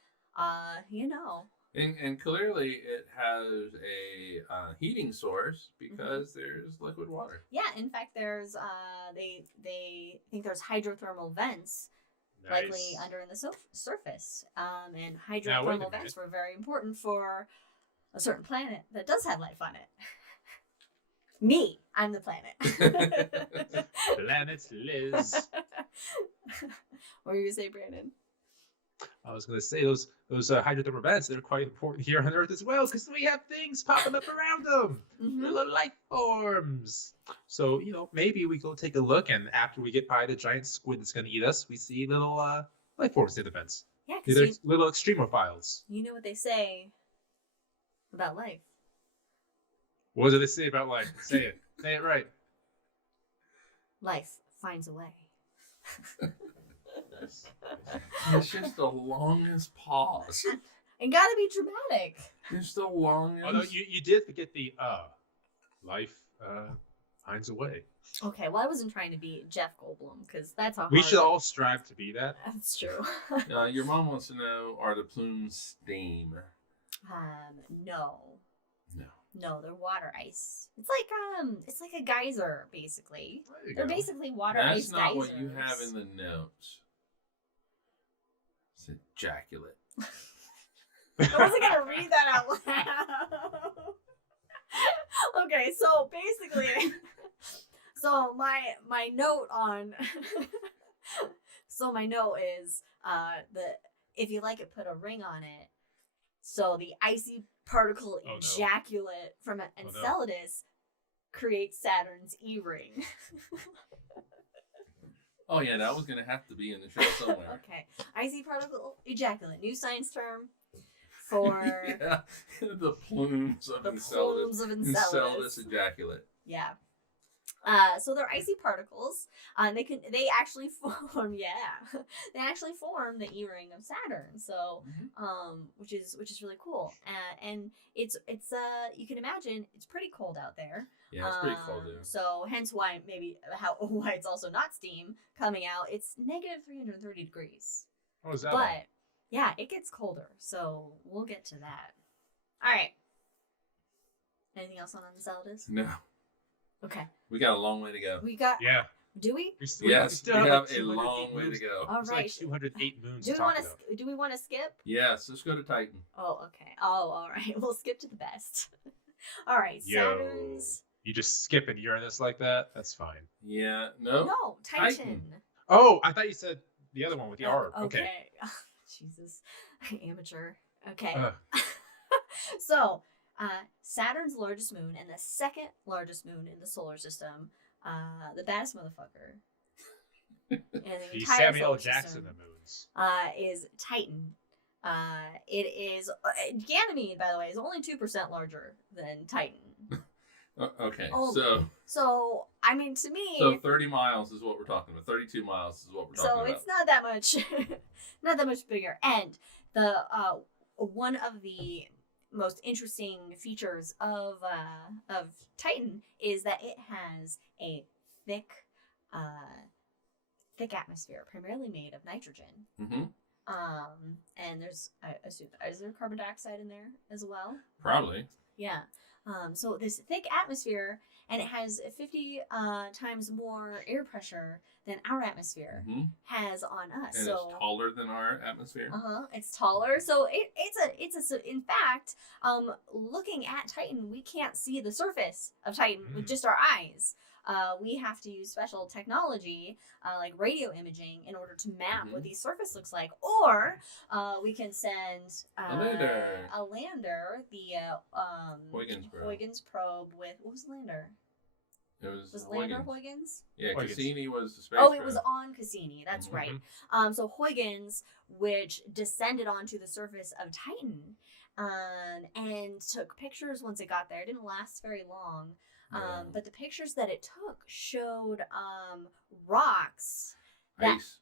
And clearly it has a heating source because there's liquid water. Yeah, in fact, there's they think there's hydrothermal vents likely under in the surface, and hydrothermal vents were very important for a certain planet that does have life on it. Me, I'm the planet. Planet Liz. What were you gonna say, Brandon? I was going to say those hydrothermal vents, they're quite important here on Earth as well, because we have things popping up around them, little life forms. So, maybe we go take a look, and after we get by the giant squid that's going to eat us, we see little life forms near the vents. Yeah, they're little extremophiles. You know what they say about life. What do they say about life? Say it. Say it right. Life finds a way. It's just the longest pause. And gotta be dramatic. It's the longest. Although you did forget the life finds a way. Okay, well, I wasn't trying to be Jeff Goldblum because that's how we should all strive to be that. That's true. Your mom wants to know: are the plumes steam? No. No, they're water ice. It's like a geyser, basically. They're basically water ice geysers. That's not what you have in the notes. It's ejaculate. I wasn't gonna read that out loud. Okay, so basically, so my note on, my note is that if you like it, put a ring on it. So the icy particle ejaculate from Enceladus creates Saturn's E-ring. Oh yeah, that was gonna have to be in the show somewhere. Okay, icy particle ejaculate, new science term for the plumes of Enceladus. Enceladus ejaculate. Yeah. So they're icy particles. They actually form they actually form the E-ring of Saturn. So which is really cool. And it's you can imagine it's pretty cold out there. Yeah, it's pretty cold there. So hence why it's also not steam coming out. It's negative 330 degrees. What was that? But yeah, it gets colder. So we'll get to that. All right. Anything else on Enceladus? No. Okay. We got a long way to go. Yeah. Do we? We have a long way to go. All right. Like 208 moons. Do we want to skip? Yes, let's go to Titan. Oh, okay. Oh, all right. We'll skip to the best. All right. Saturn's. You just skip it Uranus like that? That's fine. Yeah. No. No, Titan. Oh, I thought you said the other one with the R. Okay. Jesus. Amateur. Okay. So, Saturn's largest moon and the second largest moon in the solar system, the baddest motherfucker in the entire Samuel Jackson of moons, is Titan. It is Ganymede, by the way, is only 2% larger than Titan. Okay, so I mean, to me, so 30 miles is what we're talking about. 32 miles is what we're talking about. So it's not that much, not that much bigger. And the one of the most interesting features of Titan is that it has a thick atmosphere, primarily made of nitrogen. Mm-hmm. And there's, I assume, is there carbon dioxide in there as well? Probably. Yeah. So this thick atmosphere, and it has 50 times more air pressure than our atmosphere has on us. And so it's taller than our atmosphere. It's taller. So in fact, looking at Titan, we can't see the surface of Titan with just our eyes. We have to use special technology, like radio imaging, in order to map what the surface looks like. Or we can send a lander, the Huygens probe with, what was the lander? It was lander Huygens. Huygens? Yeah, Huygens. Cassini was the space. Oh, it was on Cassini. That's right. Mm-hmm. So Huygens, which descended onto the surface of Titan, and took pictures once it got there. It didn't last very long. But the pictures that it took showed rocks. Ice.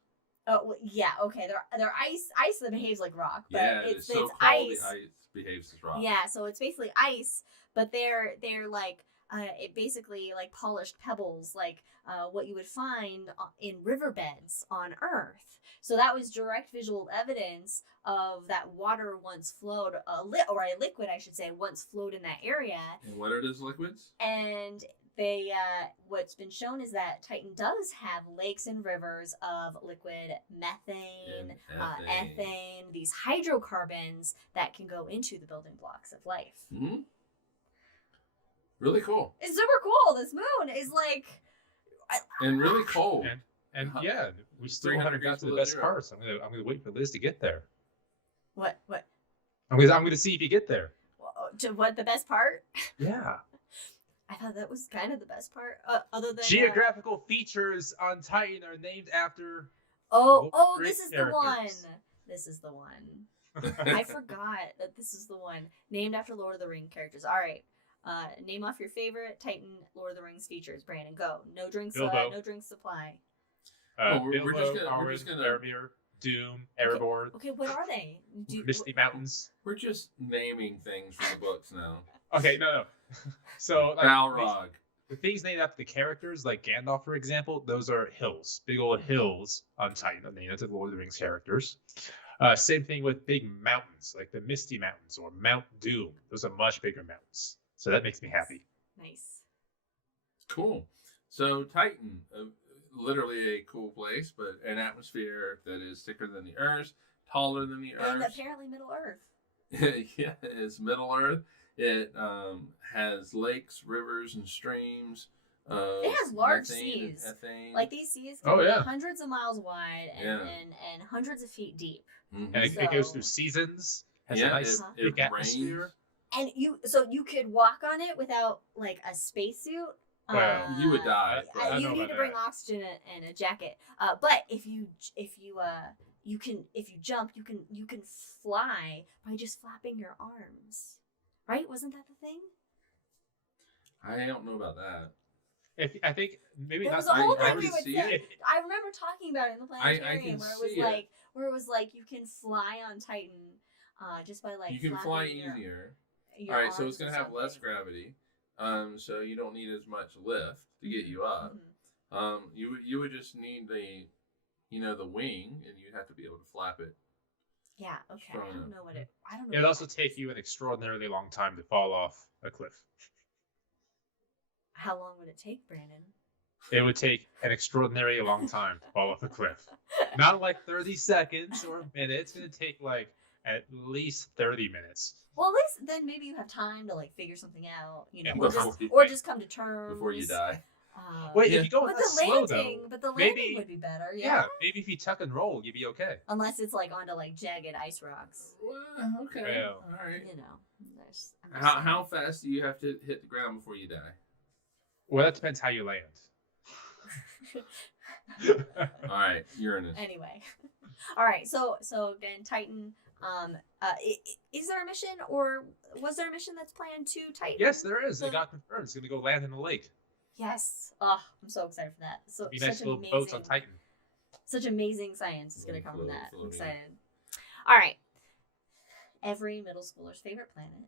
Oh, well, yeah, okay. They're ice that behaves like rock, but Yeah, it's so-called ice. The ice behaves as rock. Yeah, so it's basically ice, but they're like it basically like polished pebbles, like what you would find in riverbeds on Earth. So that was direct visual evidence of that water once flowed, a liquid, I should say, once flowed in that area. And what are those liquids? And they, what's been shown is that Titan does have lakes and rivers of liquid methane, ethane, these hydrocarbons that can go into the building blocks of life. Mm-hmm. Really cool. It's super cool. This moon is like... And really cold. And yeah, we still haven't got to the best parts. I'm gonna wait for Liz to get there. What? I'm gonna see if you get there. To what, the best part? Yeah. I thought that was kind of the best part. Other than geographical features on Titan are named after. This is the one. This is the one. I forgot that this is the one named after Lord of the Rings characters. All right. Name off your favorite Titan Lord of the Rings features. Brandon, go. No drinks. No drinks supply. We're just gonna Faramir, Doom, Erebor. Okay, what are they? Misty Mountains. We're just naming things from the books now. Okay, no. So like, Balrog. The things named after the characters, like Gandalf, for example, those are hills, big old hills on Titan, named after the Lord of the Rings characters. Same thing with big mountains, like the Misty Mountains or Mount Doom. Those are much bigger mountains. So that makes me happy. Nice. Cool. So Titan, literally a cool place, but an atmosphere that is thicker than the Earth, taller than the Earth. And apparently Middle Earth. Yeah, it's Middle Earth. It has lakes, rivers, and streams. It has large seas. Like these seas can be hundreds of miles wide and hundreds of feet deep. Mm-hmm. And it goes through seasons. Has a nice big atmosphere. And you could walk on it without like a spacesuit. Well, you would die. You need to bring oxygen and a jacket. But if you jump, you can fly by just flapping your arms. Right? Wasn't that the thing? I don't know about that. I think maybe there not. Was a whole I thing I remember talking about it in the planetarium where it was like you can fly on Titan just by like you can fly easier. All right, so it's gonna have less gravity, so you don't need as much lift to get you up. Mm-hmm. You would just need the wing, and you'd have to be able to flap it. Yeah. Okay. I don't know. It'd also take you an extraordinarily long time to fall off a cliff. How long would it take, Brandon? It would take an extraordinarily long time to fall off a cliff. Not like 30 seconds or a minute. It's going to take like at least 30 minutes. Well, at least then maybe you have time to like figure something out, or just come to terms before you die. Wait, if you go slow though, but the landing would be better. Yeah, maybe if you tuck and roll, you'd be okay. Unless it's like onto like jagged ice rocks. Well, okay, well, all right. How fast do you have to hit the ground before you die? Well, that depends how you land. All right, Uranus. Anyway, all right. So again, Titan. Is there a mission, or was there a mission that's planned to Titan? Yes, there is. It got confirmed. It's going to go land in the lake. Yes. Oh, I'm so excited for that. So be nice little boats on Titan. Such amazing science is going to come from that. I'm excited. All right. Every middle schooler's favorite planet.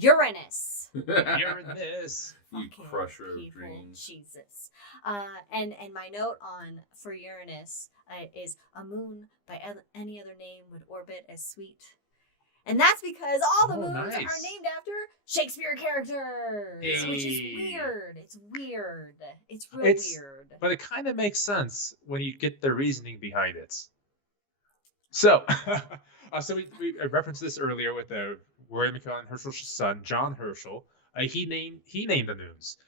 Uranus. Uranus. You crusher of dreams. Jesus. And my note for Uranus is a moon by any other name would orbit as sweet And that's because all the moons nice. are named after Shakespeare characters, which is Hey. weird. It's weird. It's real weird. But it kind of makes sense when you get the reasoning behind it. So, we referenced this earlier with William McCulloch Herschel's son, John Herschel. He named the moons.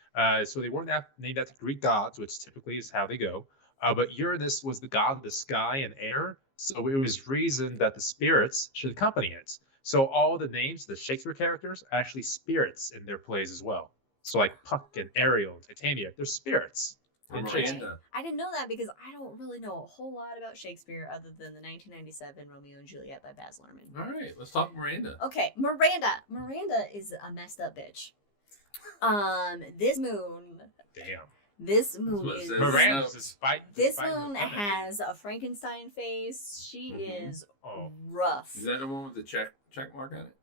So they weren't named after Greek gods, which typically is how they go. But Uranus was the god of the sky and air, so it was reasoned that the spirits should accompany it. So all the names, the Shakespeare characters, are actually spirits in their plays as well. So like Puck and Ariel and Titania, they're spirits. And Miranda. I didn't know that because I don't really know a whole lot about Shakespeare other than the 1997 Romeo and Juliet by Baz Luhrmann. All right, let's talk Miranda. Okay, Miranda. Miranda is a messed up bitch. This moon. Damn. This moon is. Miranda's despite This moon has a Frankenstein face. She is rough. Is that the one with the check mark on it?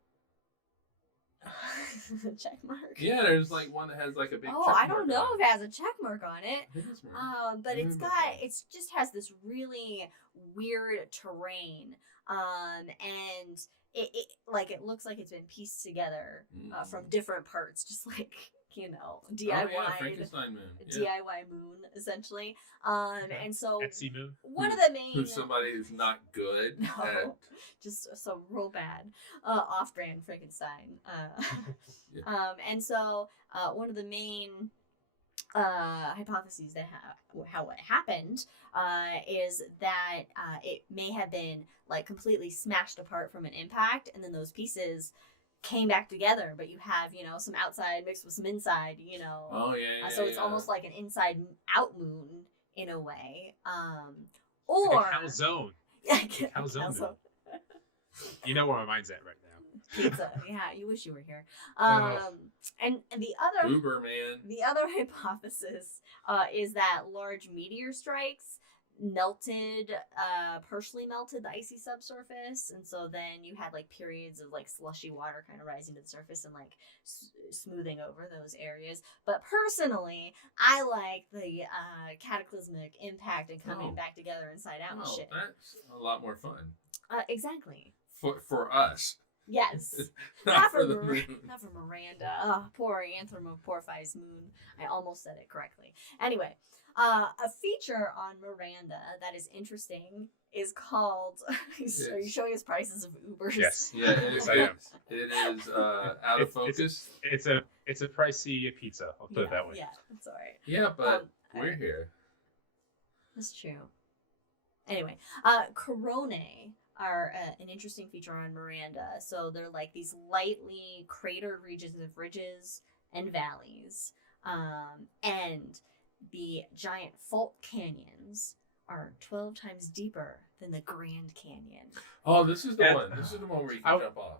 Check mark. Yeah, there's like one that has like a big. Oh, check I don't know mark if it has a check mark on it. But Mm-hmm. it's just has this really weird terrain. And it looks like it's been pieced together from different parts, just like DIY. Frankenstein moon. DIY moon, essentially. And so Etsy moon. one of the main Who's somebody who's not good. No, just so real bad. Off-brand Frankenstein. And so one of the main hypotheses that how it happened is that it may have been like completely smashed apart from an impact, and then those pieces came back together, but you have some outside mixed with some inside, Oh yeah. so it's almost like an inside out moon in a way, or like a calzone. Calzone. Moon. You know where my mind's at right now. Pizza. Yeah, you wish you were here. And the other Uber man. The other hypothesis is that large meteor strikes partially melted the icy subsurface, and so then you had like periods of like slushy water kind of rising to the surface and like smoothing over those areas. But personally, I like the cataclysmic impact and coming back together inside out and shit. That's a lot more fun. Exactly. For us. Yes. Not for the moon. Not for Miranda. Oh, poor anthropomorphized moon. I almost said it correctly. Anyway, a feature on Miranda that is interesting is called. Are you showing us prices of Ubers? Yes. Yeah, it is. It is out of focus. It's a pricey pizza. I'll put it that way. Yeah, that's all right. Yeah, but we're here. That's true. Anyway, coronae are an interesting feature on Miranda. So they're like these lightly cratered regions of ridges and valleys. And the giant fault canyons are 12 times deeper than the Grand Canyon. Oh, this is the one. This is the one where you can jump off.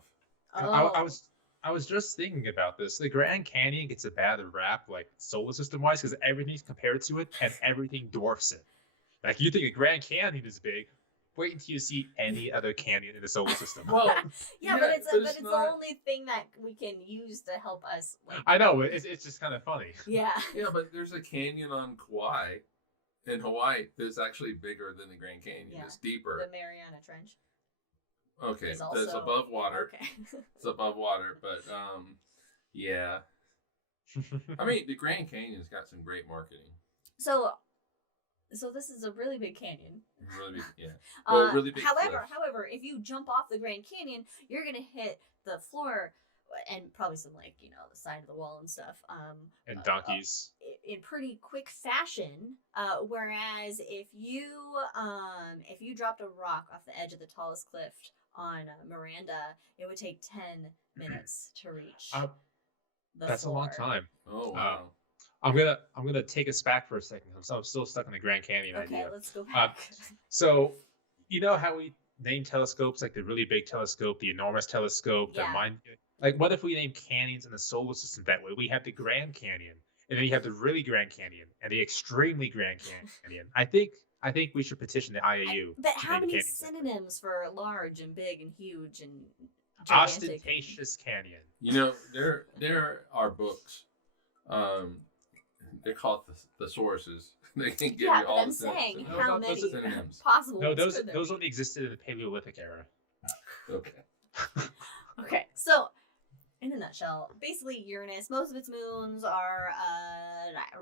Oh. I was just thinking about this. The Grand Canyon gets a bad rap, like solar system wise, because everything's compared to it and everything dwarfs it. Like you think a Grand Canyon is big. Wait until you see any other canyon in the solar system. Well, yeah, but it's the only thing that we can use to help us. Like, I know, it's just kind of funny. Yeah. Yeah, but there's a canyon on Kauai, in Hawaii, that's actually bigger than the Grand Canyon. Yeah. It's deeper. The Mariana Trench. Okay, that's above water. Okay. It's above water, but yeah. I mean, the Grand Canyon's got some great marketing. So this is a really big canyon. Really big, yeah. Well, really big. However, if you jump off the Grand Canyon, you're gonna hit the floor and probably some the side of the wall and stuff. And donkeys. In pretty quick fashion. Whereas if you dropped a rock off the edge of the tallest cliff on Miranda, it would take 10 minutes to reach. That's floor. A long time. Oh wow. I'm gonna take us back for a second. I'm still stuck in the Grand Canyon idea. Okay, let's go back. So, you know how we name telescopes like the really big telescope, the enormous telescope, like what if we name canyons in the solar system that way? We have the Grand Canyon, and then you have the really Grand Canyon and the extremely Grand Canyon. I think we should petition the IAU. But how many synonyms for large and big and huge and gigantic? Ostentatious canyon. You know, there are books. They're called the sources. They can give you all I'm saying how many possible. No, those only existed in the Paleolithic era. Okay. Okay, so in a nutshell, basically Uranus, most of its moons are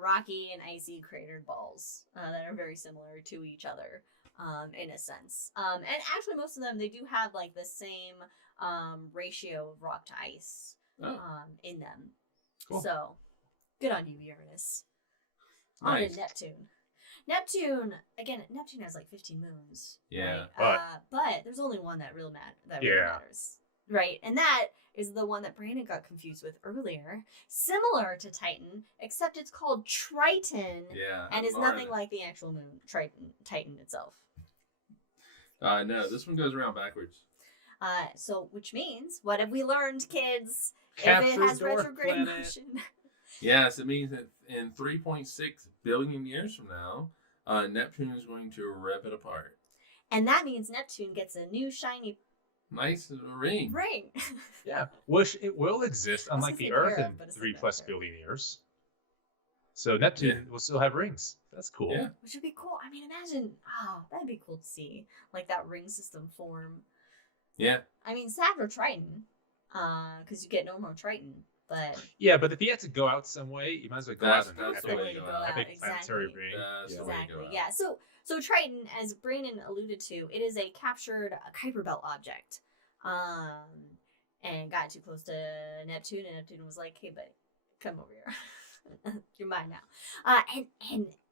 rocky and icy cratered balls that are very similar to each other in a sense. And actually most of them, they do have like the same ratio of rock to ice in them. Cool. So good on you, Uranus. Nice. On to Neptune. Neptune has like 15 moons. Yeah. Right? But there's only one that really matters. Right. And that is the one that Brandon got confused with earlier. Similar to Titan, except it's called Triton. Yeah. And is nothing like the actual moon, Titan itself. No, this one goes around backwards. So which means, what have we learned, kids? Capture if it has dwarf retrograde planet. motion. Yes, it means that in 3.6 billion years from now, Neptune is going to rip it apart. And that means Neptune gets a new shiny Nice ring. Yeah, which it will exist, I was unlike gonna the say Earth pair, in but it's 3+ not pair. billion years. So Neptune will still have rings. That's cool. Yeah. Which would be cool. I mean, imagine, that'd be cool to see. Like that ring system form. Yeah. I mean, Saturn or Triton, because you get no more Triton. But Yeah, but if you had to go out some way, you might as well go out in That's a the way big, to go out. a big Exactly. planetary ring. That's the way to go exactly, out. yeah. So Triton, as Brandon alluded to, it is a captured Kuiper Belt object. And got too close to Neptune, and Neptune was like, "Hey, buddy, come over here. You're mine now."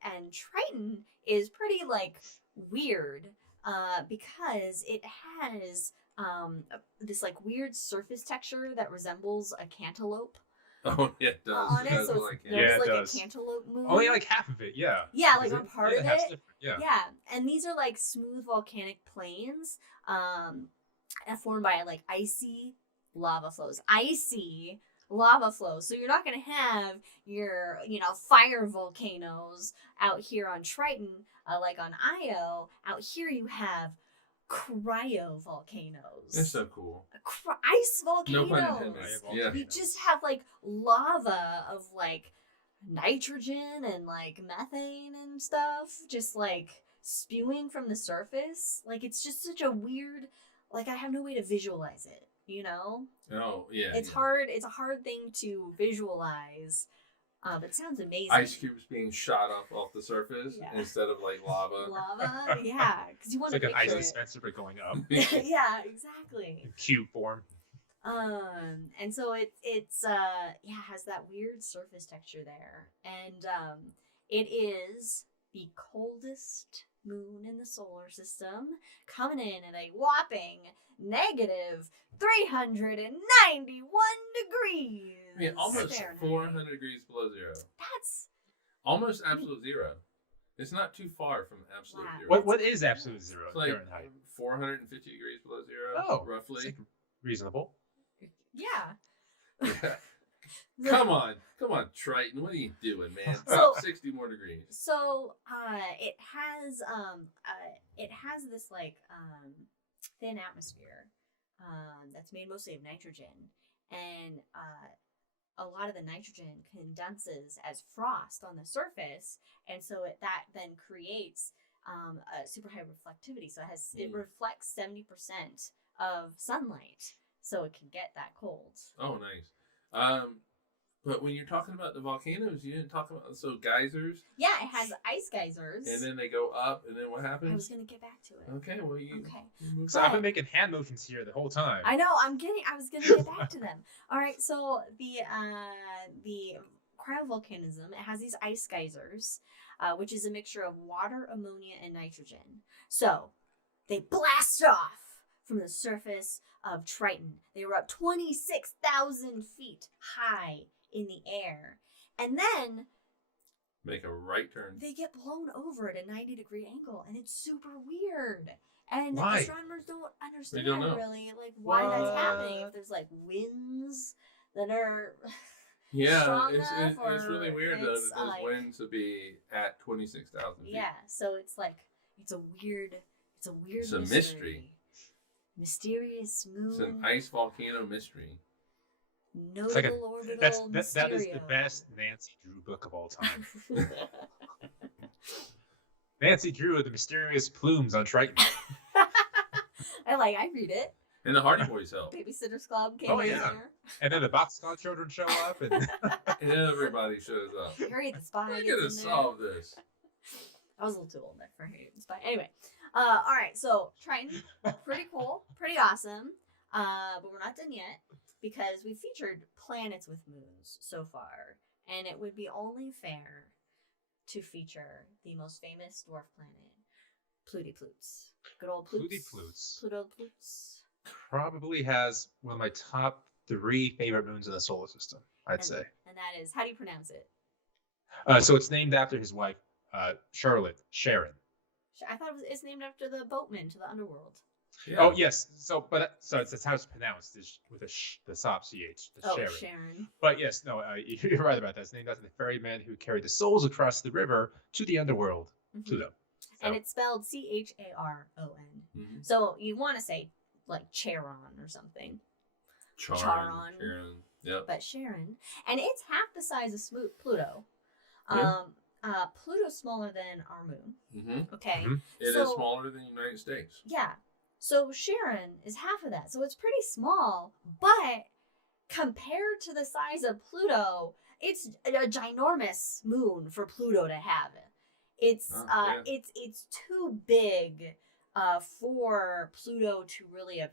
And Triton is pretty like weird, because it has this like weird surface texture that resembles a cantaloupe. Oh, yeah, it does. On It it, does so look it's like Yeah, it like does. a cantaloupe moon. Only like half of it, yeah. Yeah, like Is a part of half's it. different, yeah. Yeah, and these are like smooth volcanic plains, formed by like icy lava flows. So you're not gonna have your, fire volcanoes out here on Triton, like on Io. Out here you have cryovolcanoes. It's so cool. Ice No volcanoes. pun intended. Yeah. You just have like lava of like nitrogen and like methane and stuff just like spewing from the surface. Like it's just such a weird, like I have no way to visualize it, Oh, yeah. It's yeah. hard, it's a hard thing to visualize. But it sounds amazing. Ice cubes being shot up off the surface Yeah. instead of like lava. Lava, yeah, because you want It's to like an ice picture it. dispenser but going up Yeah, exactly. in cube form. And so it's has that weird surface texture there, and it is the coldest moon in the solar system, coming in at a whopping negative 391 degrees. I mean, almost Fahrenheit. 400 degrees below zero. That's Almost absolute zero. It's not too far from absolute Wow. zero. What is absolute zero It's like Fahrenheit? 450 degrees below zero, Oh, roughly. seems reasonable. yeah. Yeah. Come on, Triton. What are you doing, man? So- About 60 more degrees. So it has this like thin atmosphere that's made mostly of nitrogen, and a lot of the nitrogen condenses as frost on the surface, and so that then creates a super high reflectivity. So it reflects 70% of sunlight, so it can get that cold. Oh, nice. But when you're talking about the volcanoes, you didn't talk about geysers. Yeah, it has ice geysers. And then they go up, and then what happens? I was gonna get back to it. Okay, well you. Okay. you move So on. I've been making hand motions here the whole time. I know. I was gonna get back to them. All right. So the cryovolcanism, it has these ice geysers, which is a mixture of water, ammonia, and nitrogen. So they blast off from the surface of Triton. They were up 26,000 feet high in the air, and then Make a right turn. they get blown over at a 90-degree angle, and it's super weird. And Why? astronomers don't understand don't know. really like why that's happening. What? If there's like winds that are Yeah, strong it's enough, it's really or weird though it's, that those like- winds to be at 26,000 feet. yeah. So it's like it's a weird It's a mystery. Mysterious moon. It's an ice volcano mystery. Nodal It's like orbital that is the mysterio. best Nancy Drew book of all time. Nancy Drew with the mysterious plumes on Triton. I read it. And the Hardy Boys help. Babysitters Club came Oh, in yeah. there. And then the Boxcar children show up. And Everybody shows up. Harry the Spy. We're gets gonna in there. solve this. I was a little too old for Harry the Spy. Anyway, all right. So Triton, pretty cool, pretty awesome. But we're not done yet because we featured planets with moons so far, and it would be only fair to feature the most famous dwarf planet, Pluty Plutes. Good old Plutes. Pluty Plutes. Pluto Plutes. Probably has one of my top 3 favorite moons in the solar system, I'd say. And that is, how do you pronounce it? So it's named after his wife, Sharon. I thought it's named after the boatman to the underworld. Yeah. Oh yes, that's how it's pronounced, is with the soft ch, the Oh, Sharon. Sharon. But yes, no, you're right about that. It's named after the ferryman who carried the souls across the river to the underworld, Pluto. And it's spelled Charon. Mm-hmm. So you want to say like Charon or something. Charon. Yep. But Sharon. And it's half the size of Pluto. Yeah. Pluto's smaller than our moon. Mm-hmm. Okay. Mm-hmm. It is smaller than the United States. Yeah. So Sharon is half of that. So it's pretty small. But compared to the size of Pluto, it's a ginormous moon for Pluto to have. It's it's too big for Pluto to really have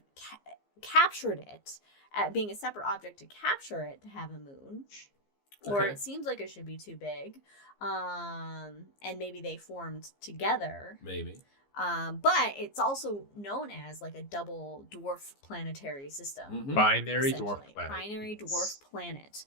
captured it at being a separate object to capture it to have a moon. Or it seems like it should be too big. And maybe they formed together. Maybe. But it's also known as like a double dwarf planetary system. Mm-hmm. Binary dwarf planet. Binary dwarf planet.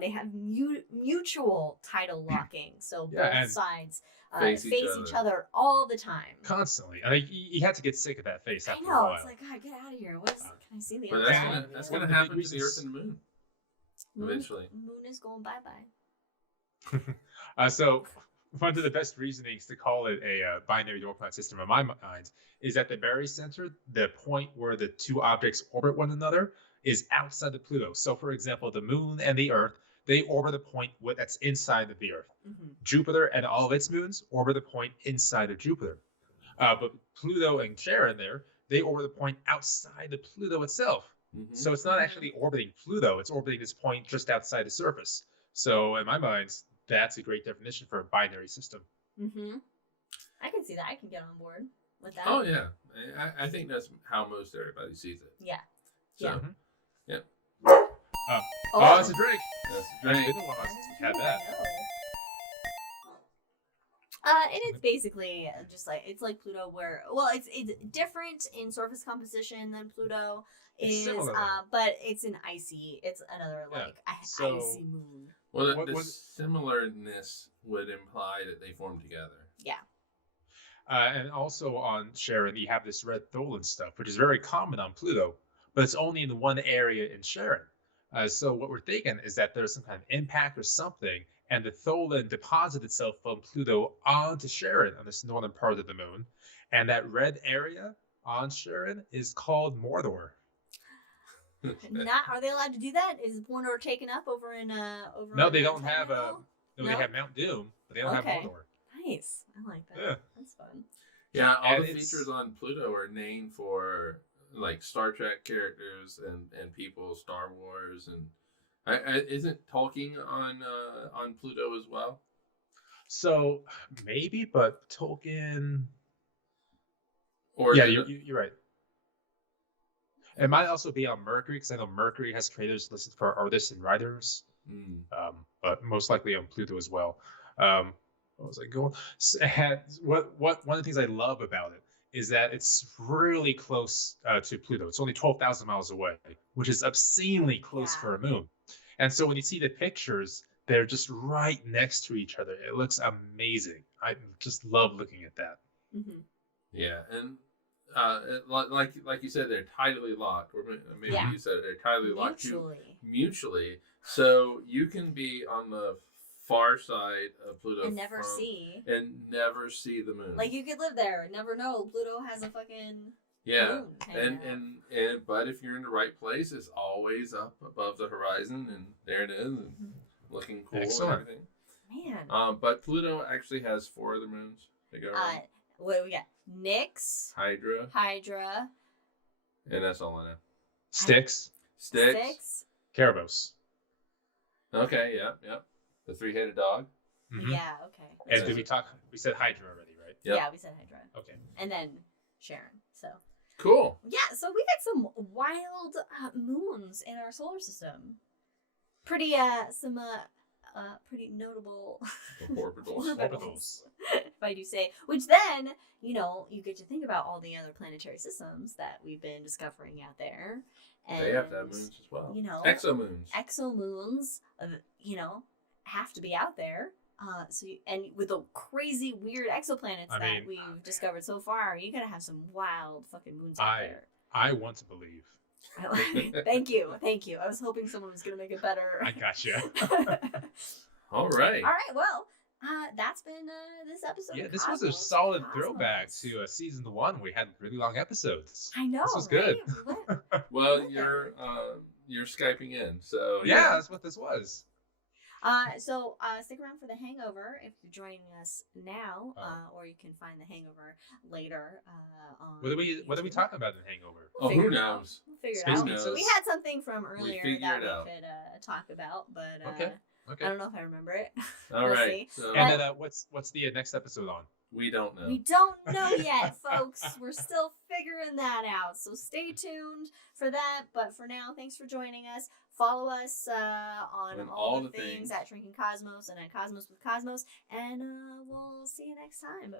They have mutual tidal locking, so both sides face each other all the time. Constantly. I mean, you had to get sick of that face after a I know. while. It's like, God, get out of here. Can I see the But other side? that's gonna happen to the Earth and the Moon eventually. Moon is going bye-bye. So one of the best reasonings to call it a binary dwarf planet system in my mind is that the very center, the point where the 2 objects orbit one another, is outside of Pluto. So, for example, the moon and the Earth, they orbit a point that's inside of the Earth. Mm-hmm. Jupiter and all of its moons orbit a point inside of Jupiter. But Pluto and Charon they orbit a point outside of Pluto itself. Mm-hmm. So it's not actually orbiting Pluto, it's orbiting this point just outside the surface. So in my mind, that's a great definition for a binary system. Mm-hmm. I can see that. I can get on board with that. Oh, yeah. I think that's how most everybody sees it. Yeah. So, yeah. Oh, it's a drink. That's a drink. It's been a while since we had that. And it's basically just like, it's like Pluto where, it's different in surface composition than Pluto is, but it's another icy moon. Well, the similarness would imply that they form together. Yeah. And also on Charon, you have this red Tholen stuff, which is very common on Pluto, but it's only in one area in Charon. So what we're thinking is that there's some kind of impact or something, and the Tholen deposits itself from Pluto onto Charon on this northern part of the moon, and that red area on Charon is called Mordor. Are they allowed to do that? Is Mordor taken up over in over? No, they don't have they have Mount Doom, but they don't have Mordor. Nice, I like that. Yeah. That's fun. Yeah, all the features on Pluto are named for like Star Trek characters and people, Star Wars, and isn't Tolkien on Pluto as well? So maybe, but Tolkien. Or yeah, you're right. It might also be on Mercury, because I know Mercury has creators listed for artists and writers, but most likely on Pluto as well. What was I going? What one of the things I love about it is that it's really close to Pluto. It's only 12,000 miles away, which is obscenely close for a moon. And so when you see the pictures, they're just right next to each other. It looks amazing. I just love looking at that. Mm-hmm. Yeah, and like you said, they're tidally locked, or maybe you said they're tidally locked mutually. So you can be on the far side of Pluto and never see the moon. Like you could live there and never know Pluto has a fucking moon. And but if you're in the right place, it's always up above the horizon, and there it is, and looking cool. Excellent. And everything. Man. But Pluto actually has 4 other moons to go around. What do we got? Nix, Hydra, And that's all I know. Styx. Styx. Kerberos. Okay, yep. The 3-headed dog. Mm-hmm. Yeah, okay. And did we talk? We said Hydra already, right? Yep. Yeah, we said Hydra. Okay. And then Sharon. So. Cool. Yeah, so we got some wild moons in our solar system. Pretty notable Orbitals. if I do say. Which then, you get to think about all the other planetary systems that we've been discovering out there. And, they have to have moons as well. Exomoons. Exomoons, have to be out there. And with the crazy weird exoplanets that we've discovered so far, you gotta have some wild fucking moons out there. I want to believe. Thank you. I was hoping someone was gonna make it better. I gotcha. All right. Well, that's been this episode. Yeah, of this Cosmos. was a solid throwback to season 1. We had really long episodes. I know. This was good. Well, you're Skyping in, so yeah, that's what this was. So stick around for The Hangover if you're joining us now, or you can find The Hangover later. On What are we talking about in The Hangover? Who knows? We'll figure Space it out. pizzas. We had something from earlier that we could talk about, but Okay. I don't know if I remember it. All we'll right. see. So And then what's the next episode on? we don't know. We don't know yet, folks. We're still figuring that out. So stay tuned for that. But for now, thanks for joining us. Follow us on all the things at Drinking Cosmos and at Cosmos with Cosmos. And we'll see you next time.